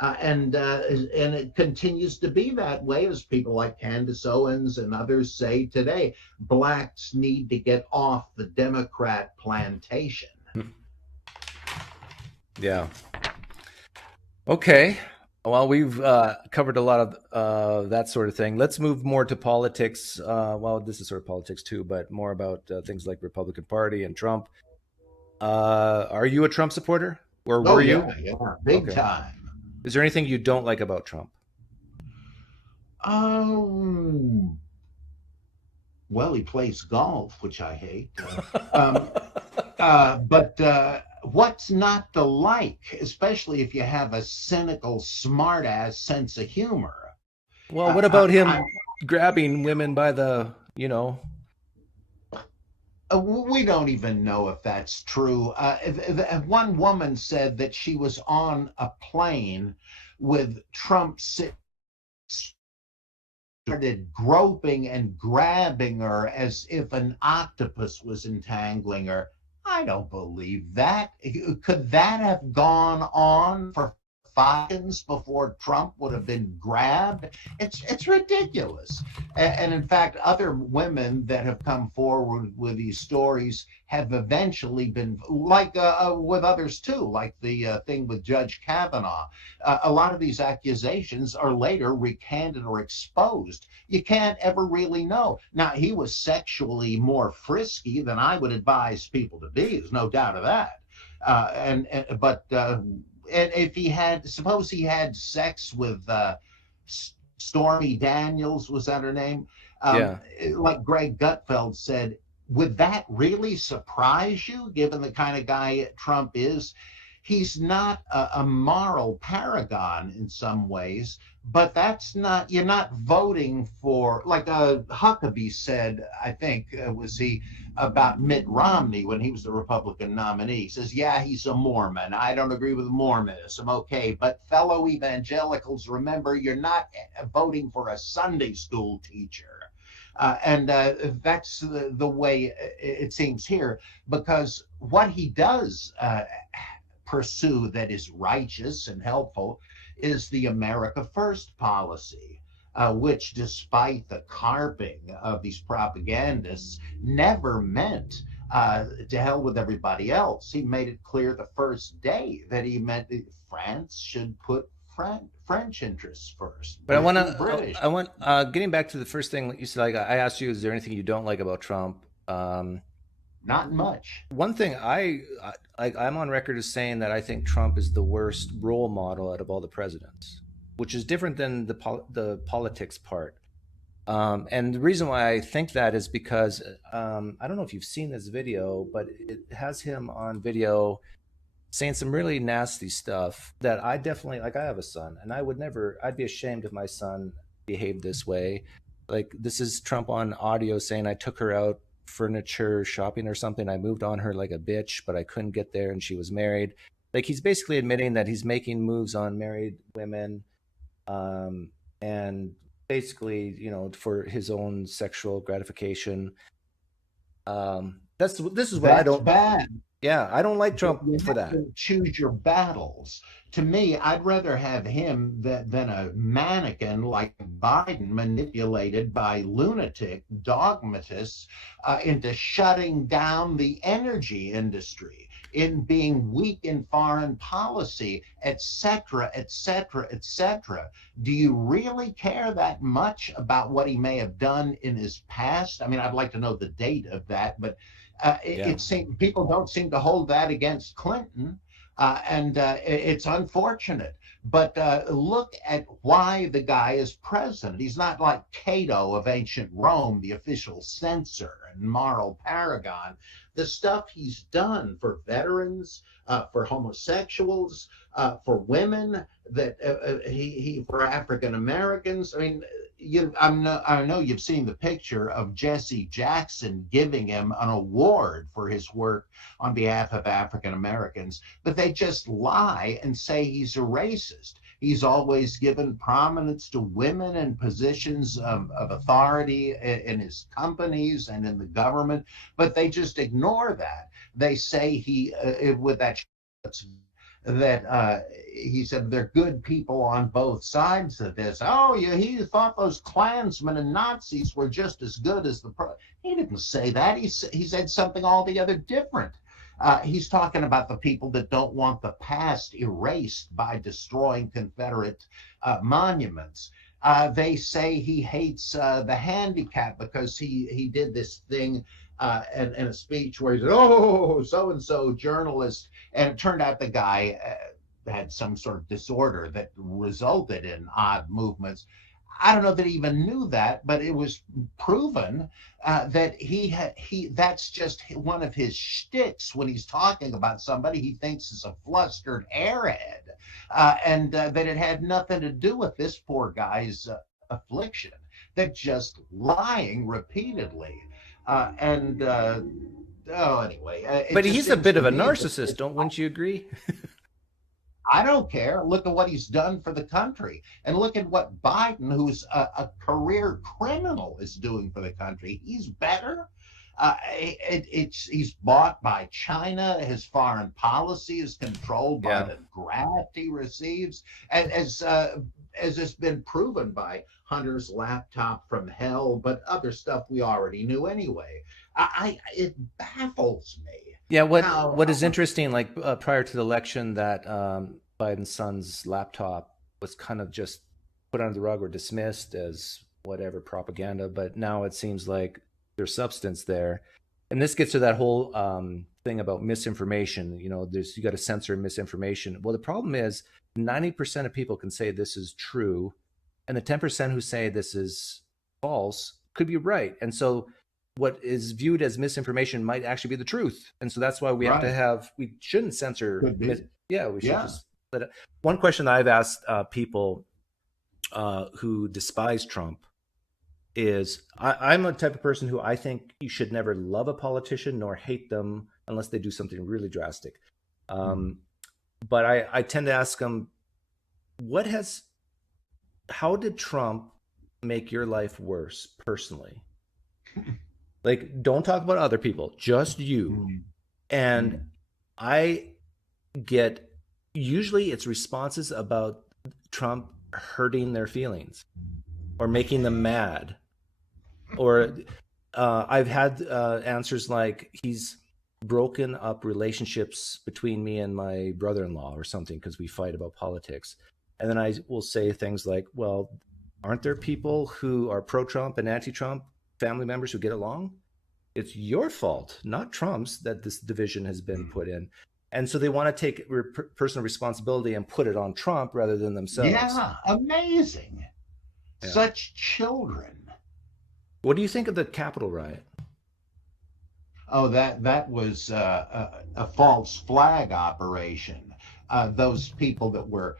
And it continues to be that way, as people like Candace Owens and others say today. Blacks need to get off the Democrat plantation. Yeah. Okay. Well, we've covered a lot of that sort of thing. Let's move more to politics. Well, this is sort of politics too, but more about things like Republican Party and Trump. Are you a Trump supporter, or Oh were you? yeah, yeah, big Okay. time. Is there anything you don't like about Trump? Um, well, he plays golf, which I hate. Um, but what's not to like, especially if you have a cynical, smart-ass sense of humor? Well, Uh, what uh, about I, him grabbing women by the. we don't even know if that's true. One woman said that she was on a plane with Trump started groping and grabbing her as if an octopus was entangling her. I don't believe that. Could that have gone on for seconds before Trump would have been grabbed? It's ridiculous. And in fact, other women that have come forward with these stories have eventually been like with others too, like the thing with Judge Kavanaugh. A lot of these accusations are later recanted or exposed. You can't ever really know. Now, he was sexually more frisky than I would advise people to be. There's no doubt of that. And but and if he had, suppose he had sex with Stormy Daniels, was that her name? Yeah. Like Greg Gutfeld said, would that really surprise you, given the kind of guy Trump is? He's not a moral paragon in some ways, but that's not, you're not voting for, like Huckabee said, I think, was he, about Mitt Romney when he was the Republican nominee. He says, yeah, he's a Mormon. I don't agree with Mormonism. Okay, but fellow evangelicals, remember, you're not voting for a Sunday school teacher. And that's the way it seems here, because what he does pursue that is righteous and helpful is the America First policy, which, despite the carping of these propagandists, never meant to hell with everybody else. He made it clear the first day that he meant that France should put French interests first, But I want Britain to. British. I want getting back to the first thing you said. Like I asked you, is there anything you don't like about Trump? Not much. One thing I'm on record as saying that I think Trump is the worst role model out of all the presidents, which is different than the politics part. And the reason why I think that is because I don't know if you've seen this video, but it has him on video saying some really nasty stuff that I definitely like. I have a son, and I would never. I'd be ashamed if my son behaved this way. Like this is Trump on audio saying I took her out furniture shopping or something. I moved on her like a bitch, but I couldn't get there, and she was married. Like he's basically admitting that he's making moves on married women, and basically, for his own sexual gratification. This is what I That's don't. bad. Yeah, I don't like But Trump you for have that. to choose your battles. To me, I'd rather have him than a mannequin like Biden manipulated by lunatic dogmatists into shutting down the energy industry, in being weak in foreign policy, et cetera, et cetera, et cetera. Do you really care that much about what he may have done in his past? I mean, I'd like to know the date of that, but Yeah. it seems people don't seem to hold that against Clinton, and it's unfortunate. But look at why the guy is president. He's not like Cato of ancient Rome, the official censor and moral paragon. The stuff he's done for veterans, for homosexuals, for women, that he for African Americans. I mean, I know you've seen the picture of Jesse Jackson giving him an award for his work on behalf of African Americans, but they just lie and say he's a racist. He's always given prominence to women in positions of authority in his companies and in the government, but they just ignore that. They say with that he said they're good people on both sides of this. Oh, yeah, he thought those Klansmen and Nazis were just as good as the He didn't say that. He said something altogether different. He's talking about the people that don't want the past erased by destroying Confederate monuments. They say he hates the handicap because he did this thing in a speech where he said, "Oh, so and so journalist," and it turned out the guy had some sort of disorder that resulted in odd movements. I don't know that he even knew that, but it was proven that he that's just one of his shticks when he's talking about somebody he thinks is a flustered airhead, and that it had nothing to do with this poor guy's affliction. They're just lying repeatedly, and oh, anyway, it But just he's a seems bit to of a me that narcissist, don't wouldn't you agree? I don't care. Look at what he's done for the country. And look at what Biden, who's a career criminal, is doing for the country. He's better. He's bought by China. His foreign policy is controlled by Yeah. the graft he receives, as it's been proven by Hunter's laptop from hell, but other stuff we already knew anyway. It baffles me Yeah, how what is interesting, like prior to the election, that Biden's son's laptop was kind of just put under the rug or dismissed as whatever propaganda, but now it seems like there's substance there, and this gets to that whole thing about misinformation. You know, there's you got to censor misinformation. Well, the problem is 90% of people can say this is true, and the 10% who say this is false could be right, and so what is viewed as misinformation might actually be the truth. And so that's why we have to right have, we shouldn't censor. could be. Yeah, we should Yeah. just let it. One question that I've asked people who despise Trump is I'm a type of person who I think you should never love a politician nor hate them unless they do something really drastic. Mm. Um, but I tend to ask them, what has, how did Trump make your life worse personally? Like, don't talk about other people, just you. Mm. And Mm. I get usually it's responses about Trump hurting their feelings or making them mad. Or I've had answers like he's broken up relationships between me and my brother in law or something because we fight about politics. And then I will say things like, well, aren't there people who are pro Trump and anti Trump, family members who get along? It's your fault, not Trump's, that this division has been put in. And so they want to take personal responsibility and put it on Trump rather than themselves. Yeah, amazing. Yeah. Such children. What do you think of the Capitol riot? Oh, that was a false flag operation. Those people that were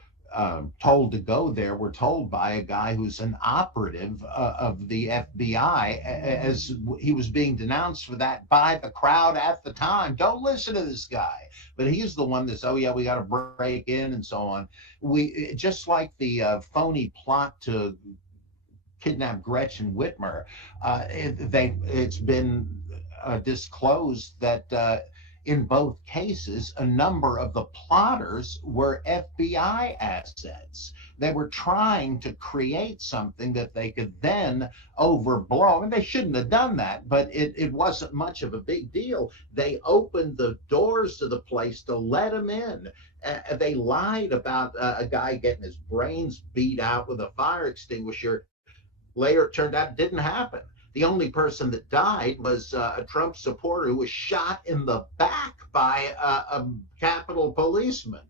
told to go there were told by a guy who's an operative of the FBI, as he was being denounced for that by the crowd at the time. Don't listen to this guy. But he's the one that's, oh yeah, we got to break in and so on. We just like the phony plot to kidnapped Gretchen Whitmer. It's been disclosed that in both cases, a number of the plotters were FBI assets. They were trying to create something that they could then overblow. And they shouldn't have done that, but it wasn't much of a big deal. They opened the doors to the place to let them in. They lied about a guy getting his brains beat out with a fire extinguisher. Later, it turned out it didn't happen. The only person that died was a Trump supporter who was shot in the back by a Capitol policeman,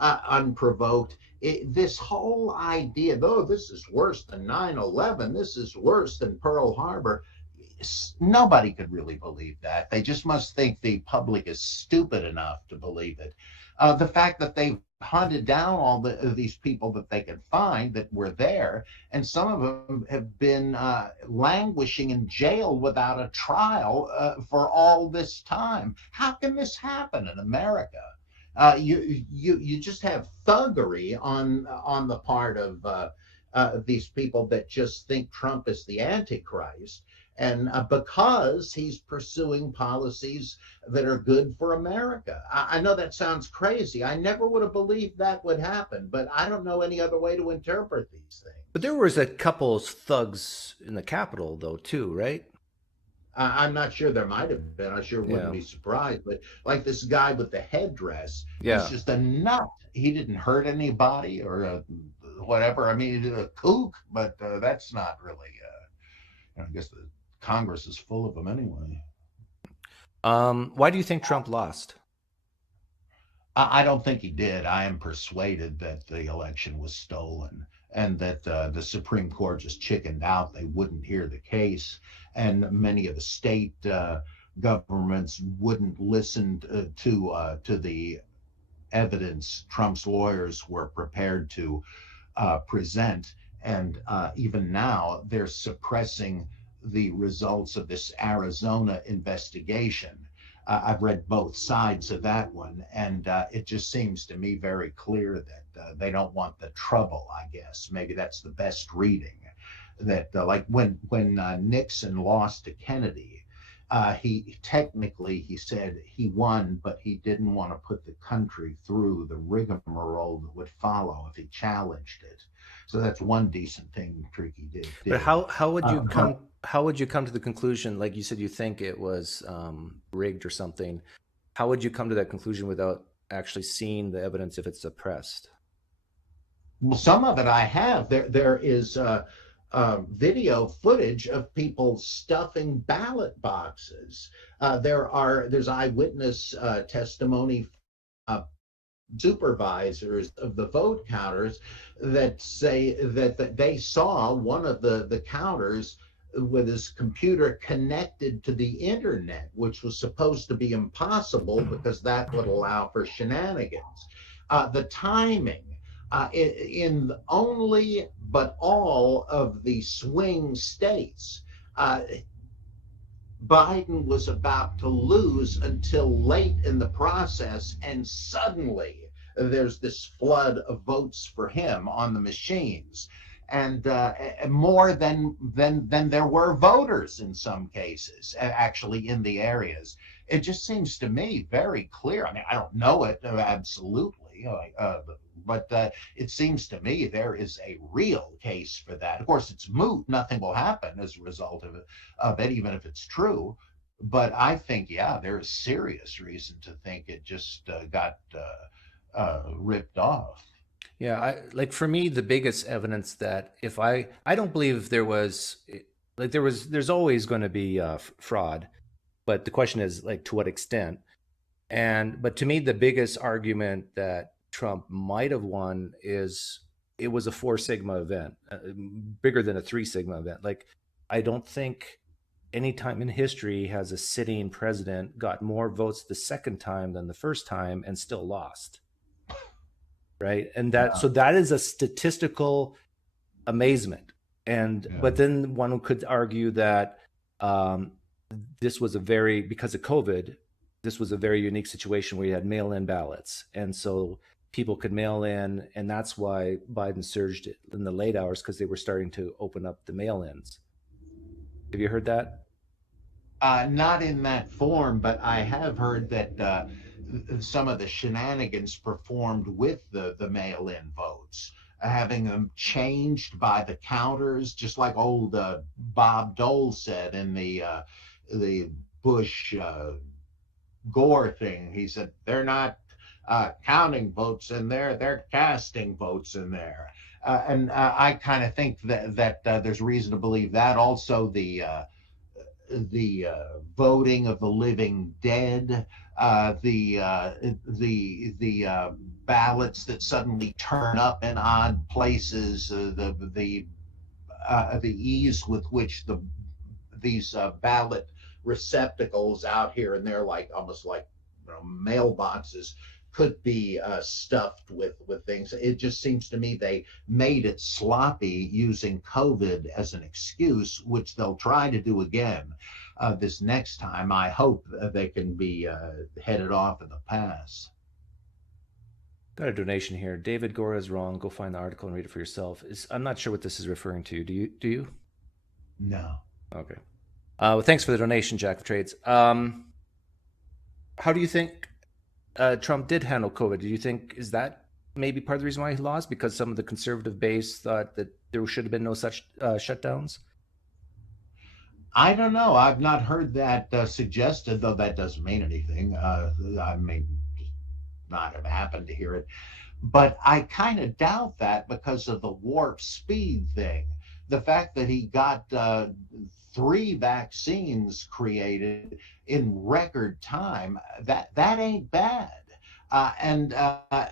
unprovoked. This whole idea, though, this is worse than 9/11, this is worse than Pearl Harbor. Nobody could really believe that. They just must think the public is stupid enough to believe it. The fact that they've hunted down all these people that they could find that were there, and some of them have been languishing in jail without a trial for all this time. How can this happen in America? You just have thuggery on the part of these people that just think Trump is the Antichrist, and because he's pursuing policies that are good for America. I know that sounds crazy. I never would have believed that would happen, but I don't know any other way to interpret these But things. there was a couple thugs in the Capitol, though, too, right? I'm not sure, there might have been. I sure wouldn't Yeah. be surprised. But like this guy with the headdress, he's Yeah. just a nut. He didn't hurt anybody or whatever. I mean, he did a kook, but that's not really. I guess the Congress is full of them anyway. Why do you think Trump lost? I don't think he did. I am persuaded that the election was stolen and that the Supreme Court just chickened out. They wouldn't hear the case, and many of the state governments wouldn't listen to the evidence Trump's lawyers were prepared to present. And even now, they're suppressing the results of this Arizona investigation. I've read both sides of that one, and it just seems to me very clear that they don't want the trouble. I guess maybe that's the best reading. That like when Nixon lost to Kennedy, he technically he said he won, but he didn't want to put the country through the rigmarole that would follow if he challenged it. So that's one decent thing Tricky But did. But how would you come to the conclusion? Like you said, you think it was rigged or something. How would you come to that conclusion without actually seeing the evidence if it's suppressed? well, some of it I have. There is video footage of people stuffing ballot boxes. There's eyewitness testimony. Uh, Supervisors of the vote counters that say that they saw one of the counters with his computer connected to the internet, which was supposed to be impossible because that would allow for shenanigans. The timing in only but all of the swing states, Biden was about to lose until late in the process, and suddenly there's this flood of votes for him on the machines, and more than there were voters in some cases, actually in the areas. It just seems to me very clear. I mean, I don't know it absolutely, but it seems to me there is a real case for that. Of course, it's moot. Nothing will happen as a result of it, even if it's true. But I think, yeah, there is serious reason to think it just got ripped off. Yeah, like for me, the biggest evidence that if I don't believe there was like there's always going to be fraud, but the question is like to what extent. And but to me, the biggest argument that Trump might have won is it was a Four Sigma event, bigger than a Three Sigma event. Like I don't think any time in history has a sitting president got more votes the second time than the first time and still lost, right? And that Yeah, so that is a statistical amazement. And yeah. but then one could argue that um, this was a very because of COVID, this was a very unique situation where you had mail-in ballots, and so people could mail in, and that's why Biden surged in the late hours because they were starting to open up the mail-ins. Have you heard that? Not in that form, but I have heard that some of the shenanigans performed with the mail-in votes, having them changed by the counters, just like old Bob Dole said in the Bush Gore thing. He said they're not counting votes in there; they're casting votes in there. And I kind of think that there's reason to believe that. Also, the voting of the living dead, the ballots that suddenly turn up in odd places, the ease with which these ballot receptacles out here and there, like almost like mailboxes, could be stuffed with things. It just seems to me they made it sloppy using COVID as an excuse, which they'll try to do again this next time. I hope they can be headed off in the pass. Got a donation here. David Gora is wrong. Go find the article and read it for yourself. I'm not sure what this is referring to. Do you? Do you? No. Okay. Well, thanks for the donation, Jack of Trades. How do you think Trump did handle COVID? Do you think is that maybe part of the reason why he lost? Because some of the conservative base thought that there should have been no such shutdowns. I don't know. I've not heard that suggested, though that doesn't mean anything. I may not have happened to hear it. But I kind of doubt that because of the warp speed thing. The fact that he got three vaccines created in record time, that ain't bad. And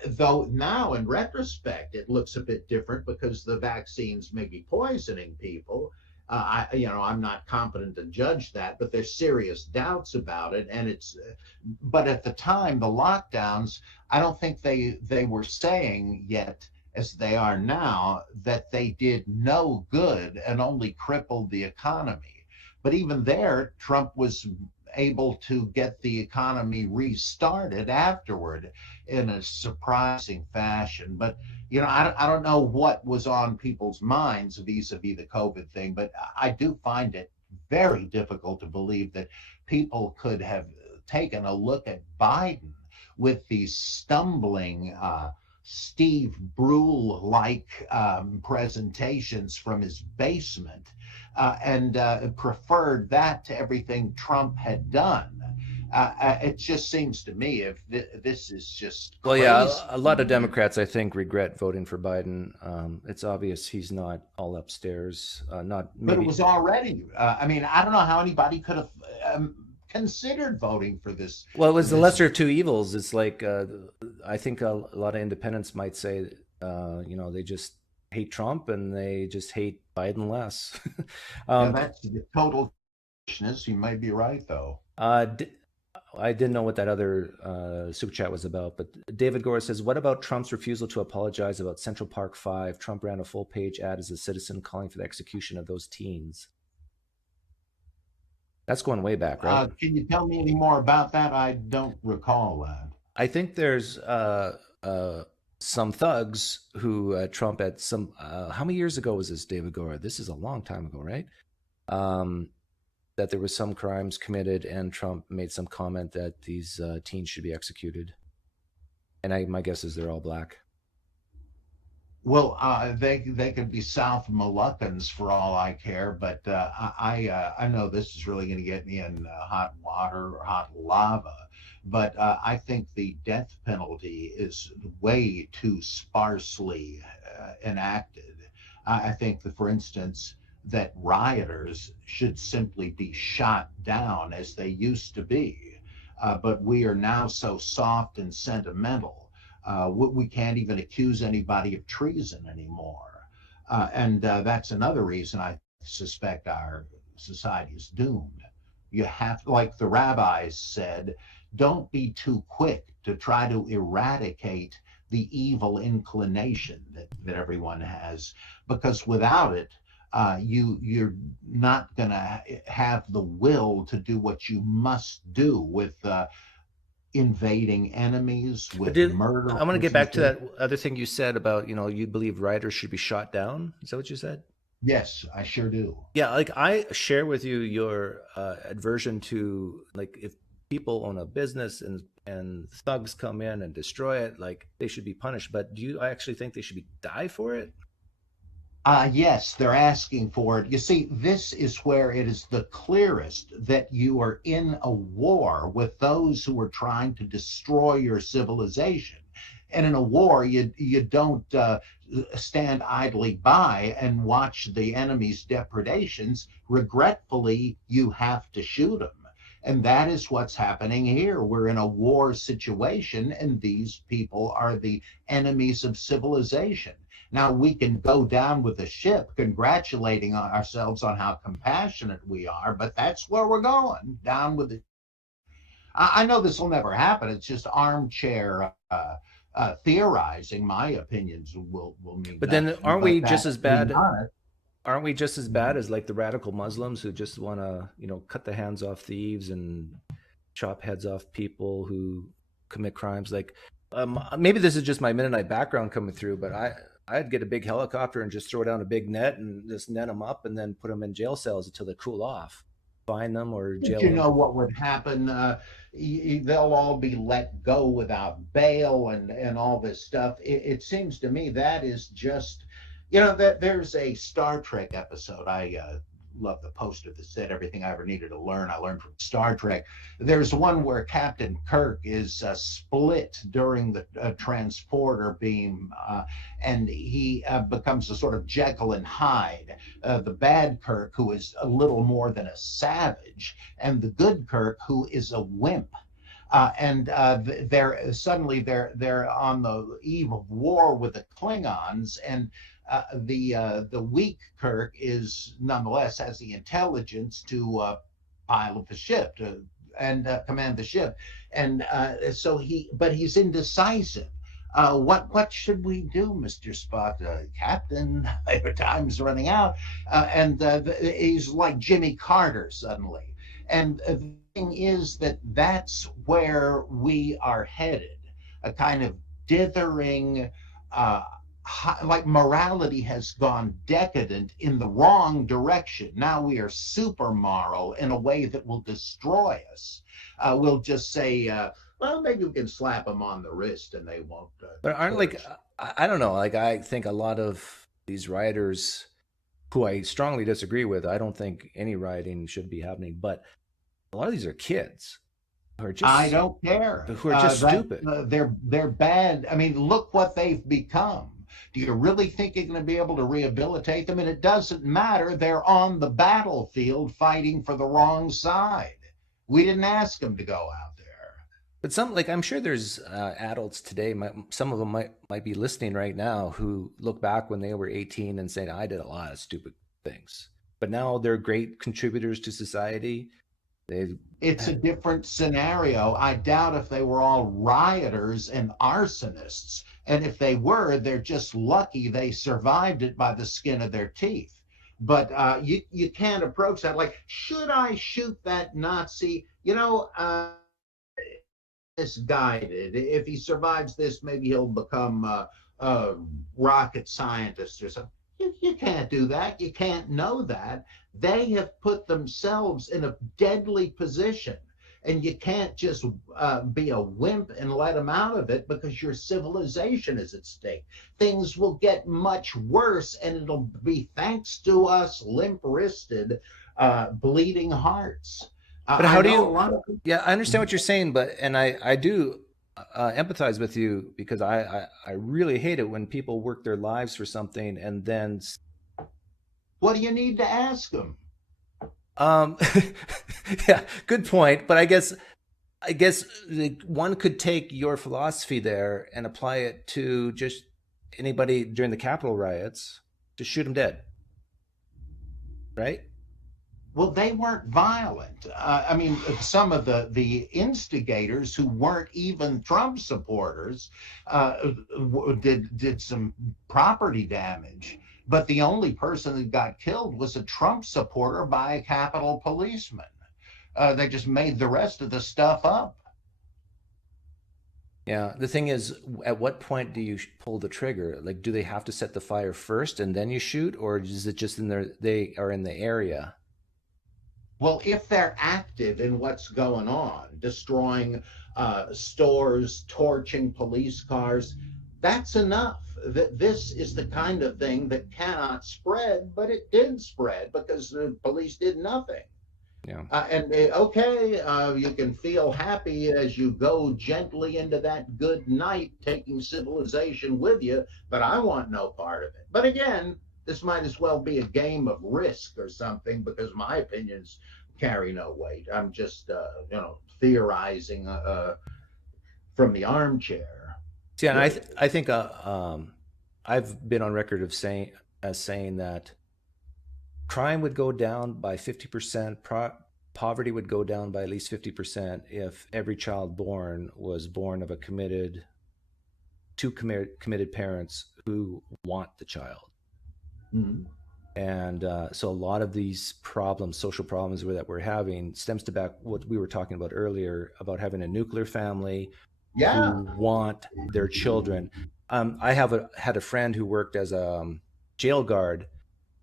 though now in retrospect it looks a bit different because the vaccines may be poisoning people, I'm not competent to judge that, but there's serious doubts about it. And but at the time, the lockdowns, I don't think they were saying yet, as they are now, that they did no good and only crippled the economy. But even there, Trump was able to get the economy restarted afterward in a surprising fashion. But I don't know what was on people's minds vis-a-vis the COVID thing, but I do find it very difficult to believe that people could have taken a look at Biden with these stumbling Steve Brule like presentations from his basement and preferred that to everything Trump had done. It just seems to me if this is just Well, yeah, crazy. a lot of Democrats, I think, regret voting for Biden. It's obvious he's not all upstairs. Not But it maybe. was already. I mean, I don't know how anybody could have considered voting for this. Well, it was the This lesser of two evils. It's like I think a lot of independents might say, they just hate Trump and they just hate Biden less. Yeah, um, that's the total. You may be right though. uh, I didn't know what that other super chat was about, but David Gore says, "What about Trump's refusal to apologize about Central Park 5? Trump ran a full-page ad as a citizen calling for the execution of those teens." That's going way back, right? Can you tell me any more about that? I don't recall that. I think there's some thugs who Trump at some. How many years ago was this, David Gore? This is a long time ago, right? Um, that there was some crimes committed, and Trump made some comment that these teens should be executed. And my guess is they're all black. Well, they could be South Moluccans for all I care, but I know this is really going to get me in hot water or hot lava. But I think the death penalty is way too sparsely enacted. I think that, for instance, that rioters should simply be shot down as they used to be. But we are now so soft and sentimental we can't even accuse anybody of treason anymore. And that's another reason I suspect our society is doomed. You have, like the rabbis said, don't be too quick to try to eradicate the evil inclination that everyone has, because without it, you're not going to have the will to do what you must do with invading enemies, But with did I want to get murderers and back to things. that other thing you said about you believe rioters should be shot down? Is that what you said? Yes, I sure do. Yeah, like I share with you your aversion to like if people own a business and thugs come in and destroy it, like they should be punished. But do you actually think they should be die for it? Yes, they're asking for it. You see, this is where it is the clearest that you are in a war with those who are trying to destroy your civilization. And in a war, you don't stand idly by and watch the enemy's depredations. Regretfully, you have to shoot them. And that is what's happening here. We're in a war situation, and these people are the enemies of civilization. Now we can go down with the ship, congratulating ourselves on how compassionate we are, but that's where we're going, down with it. I know this will never happen. It's just armchair theorizing. My opinions will mean But then nothing. aren't But we that just as being bad? honest, Aren't we just as bad as like the radical Muslims who just want to, cut the hands off thieves and chop heads off people who commit crimes? Like, maybe this is just my Mennonite background coming through, but I'd get a big helicopter and just throw down a big net and just net them up and then put them in jail cells until they cool off, fine them or jail you them. know what would happen? They'll all be let go without bail and all this stuff. It seems to me that is just, that there's a Star Trek episode. I love the poster that said everything I ever needed to learn. I learned from Star Trek. There's one where Captain Kirk is split during the transporter beam, and he becomes a sort of Jekyll and Hyde. The bad Kirk, who is a little more than a savage, and the good Kirk, who is a wimp. And they're suddenly they're on the eve of war with the Klingons, and the weak Kirk is nonetheless has the intelligence to pilot the ship and command the ship, and so but he's indecisive. What should we do, Mr. Spock? Captain, your time's running out, and he's like Jimmy Carter suddenly. And the thing is that that's where we are headed, a kind of dithering. Uh, like morality has gone decadent in the wrong direction. Now we are super moral in a way that will destroy us. We'll just say, well, maybe we can slap them on the wrist and they won't But aren't like, torch. I don't know, like I think a lot of these rioters who I strongly disagree with, I don't think any rioting should be happening, but a lot of these are kids who are I just don't care. That stupid. they're bad. I mean, look what they've become. Do you really think you're going to be able to rehabilitate them? And it doesn't matter. They're on the battlefield fighting for the wrong side. We didn't ask them to go out there. But some, like I'm sure there's adults today. Some of them might be listening right now who look back when they were 18 and saying, "I did a lot of stupid things," but now they're great contributors to society. They, It's a different scenario. I doubt if they were all rioters and arsonists. And if they were, they're just lucky they survived it by the skin of their teeth. But you can't approach that like, should I shoot that Nazi? Misguided. If he survives this, maybe he'll become a rocket scientist or something. You can't do that. You can't know that. They have put themselves in a deadly position. And you can't just be a wimp and let them out of it because your civilization is at stake. Things will get much worse, and it'll be thanks to us limp wristed, bleeding hearts. but I how do know a you? lot of people. Yeah, I understand what you're saying, but and I do empathize with you because I really hate it when people work their lives for something and then What do you need to ask them? um yeah, good point. But I guess like, one could take your philosophy there and apply it to just anybody during the Capitol riots, to shoot them dead, right? Well, they weren't violent. I mean, some of the instigators who weren't even Trump supporters did some property damage. But the only person that got killed was a Trump supporter by a Capitol policeman. They just made the rest of the stuff up. Yeah, the thing is, at what point do you pull the trigger? Like, do they have to set the fire first and then you shoot, or is it just in there? They are in the area. Well, if they're active in what's going on, destroying stores, torching police cars, that's enough. This is the kind of thing that cannot spread, but it did spread because the police did nothing. Yeah, Okay, you can feel happy as you go gently into that good night, taking civilization with you, but I want no part of it. But again, this might as well be a game of Risk or something because my opinions carry no weight. I'm just, theorizing from the armchair. see, and Really. I think I've been on record of saying that crime would go down by 50%, poverty would go down by at least 50% if every child born was born of a committed parents who want the child. Mm-hmm. And so a lot of these problems, social problems that we're having, stems to back what we were talking about earlier about having a nuclear family Yeah. who want their children. I had a friend who worked as a jail guard,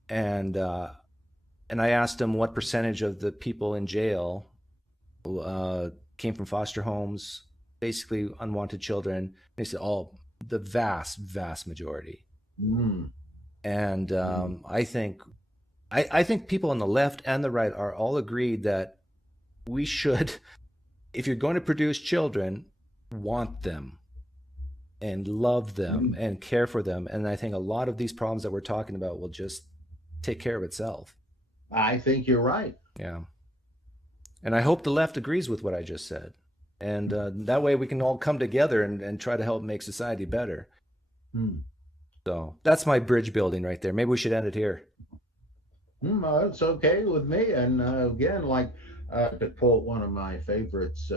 and I asked him what percentage of the people in jail uh, came from foster homes, basically unwanted children. They said, "Oh, the vast majority." Mm-hmm. And I think people on the left and the right are all agreed that we should, if you're going to produce children, want them and love them Mm-hmm. and care for them. And I think a lot of these problems that we're talking about will just take care of itself. I think you're right. Yeah. And I hope the left agrees with what I just said. And that way we can all come together and try to help make society better. Mm. So that's my bridge building right there. Maybe we should end it here. It's okay with me. And again, like to quote one of my favorites,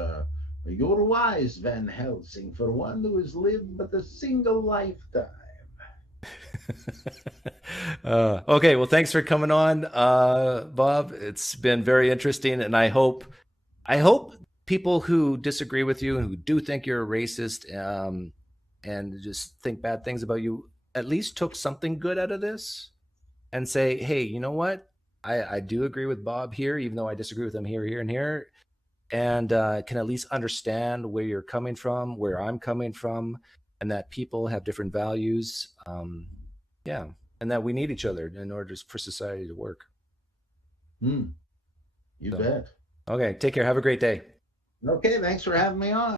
you're wise, Van Helsing, for one who has lived but a single lifetime. Okay, well, thanks for coming on, Bob. It's been very interesting, and I hope people who disagree with you and who do think you're a racist, and just think bad things about you, at least took something good out of this and say, hey, you know what? I do agree with Bob here, even though I disagree with him here, here, and here, and can at least understand where you're coming from, where I'm coming from, and that people have different values. Yeah, and that we need each other in order for society to work. Hmm, you So, bet. okay, take care. Have a great day. Okay, thanks for having me on.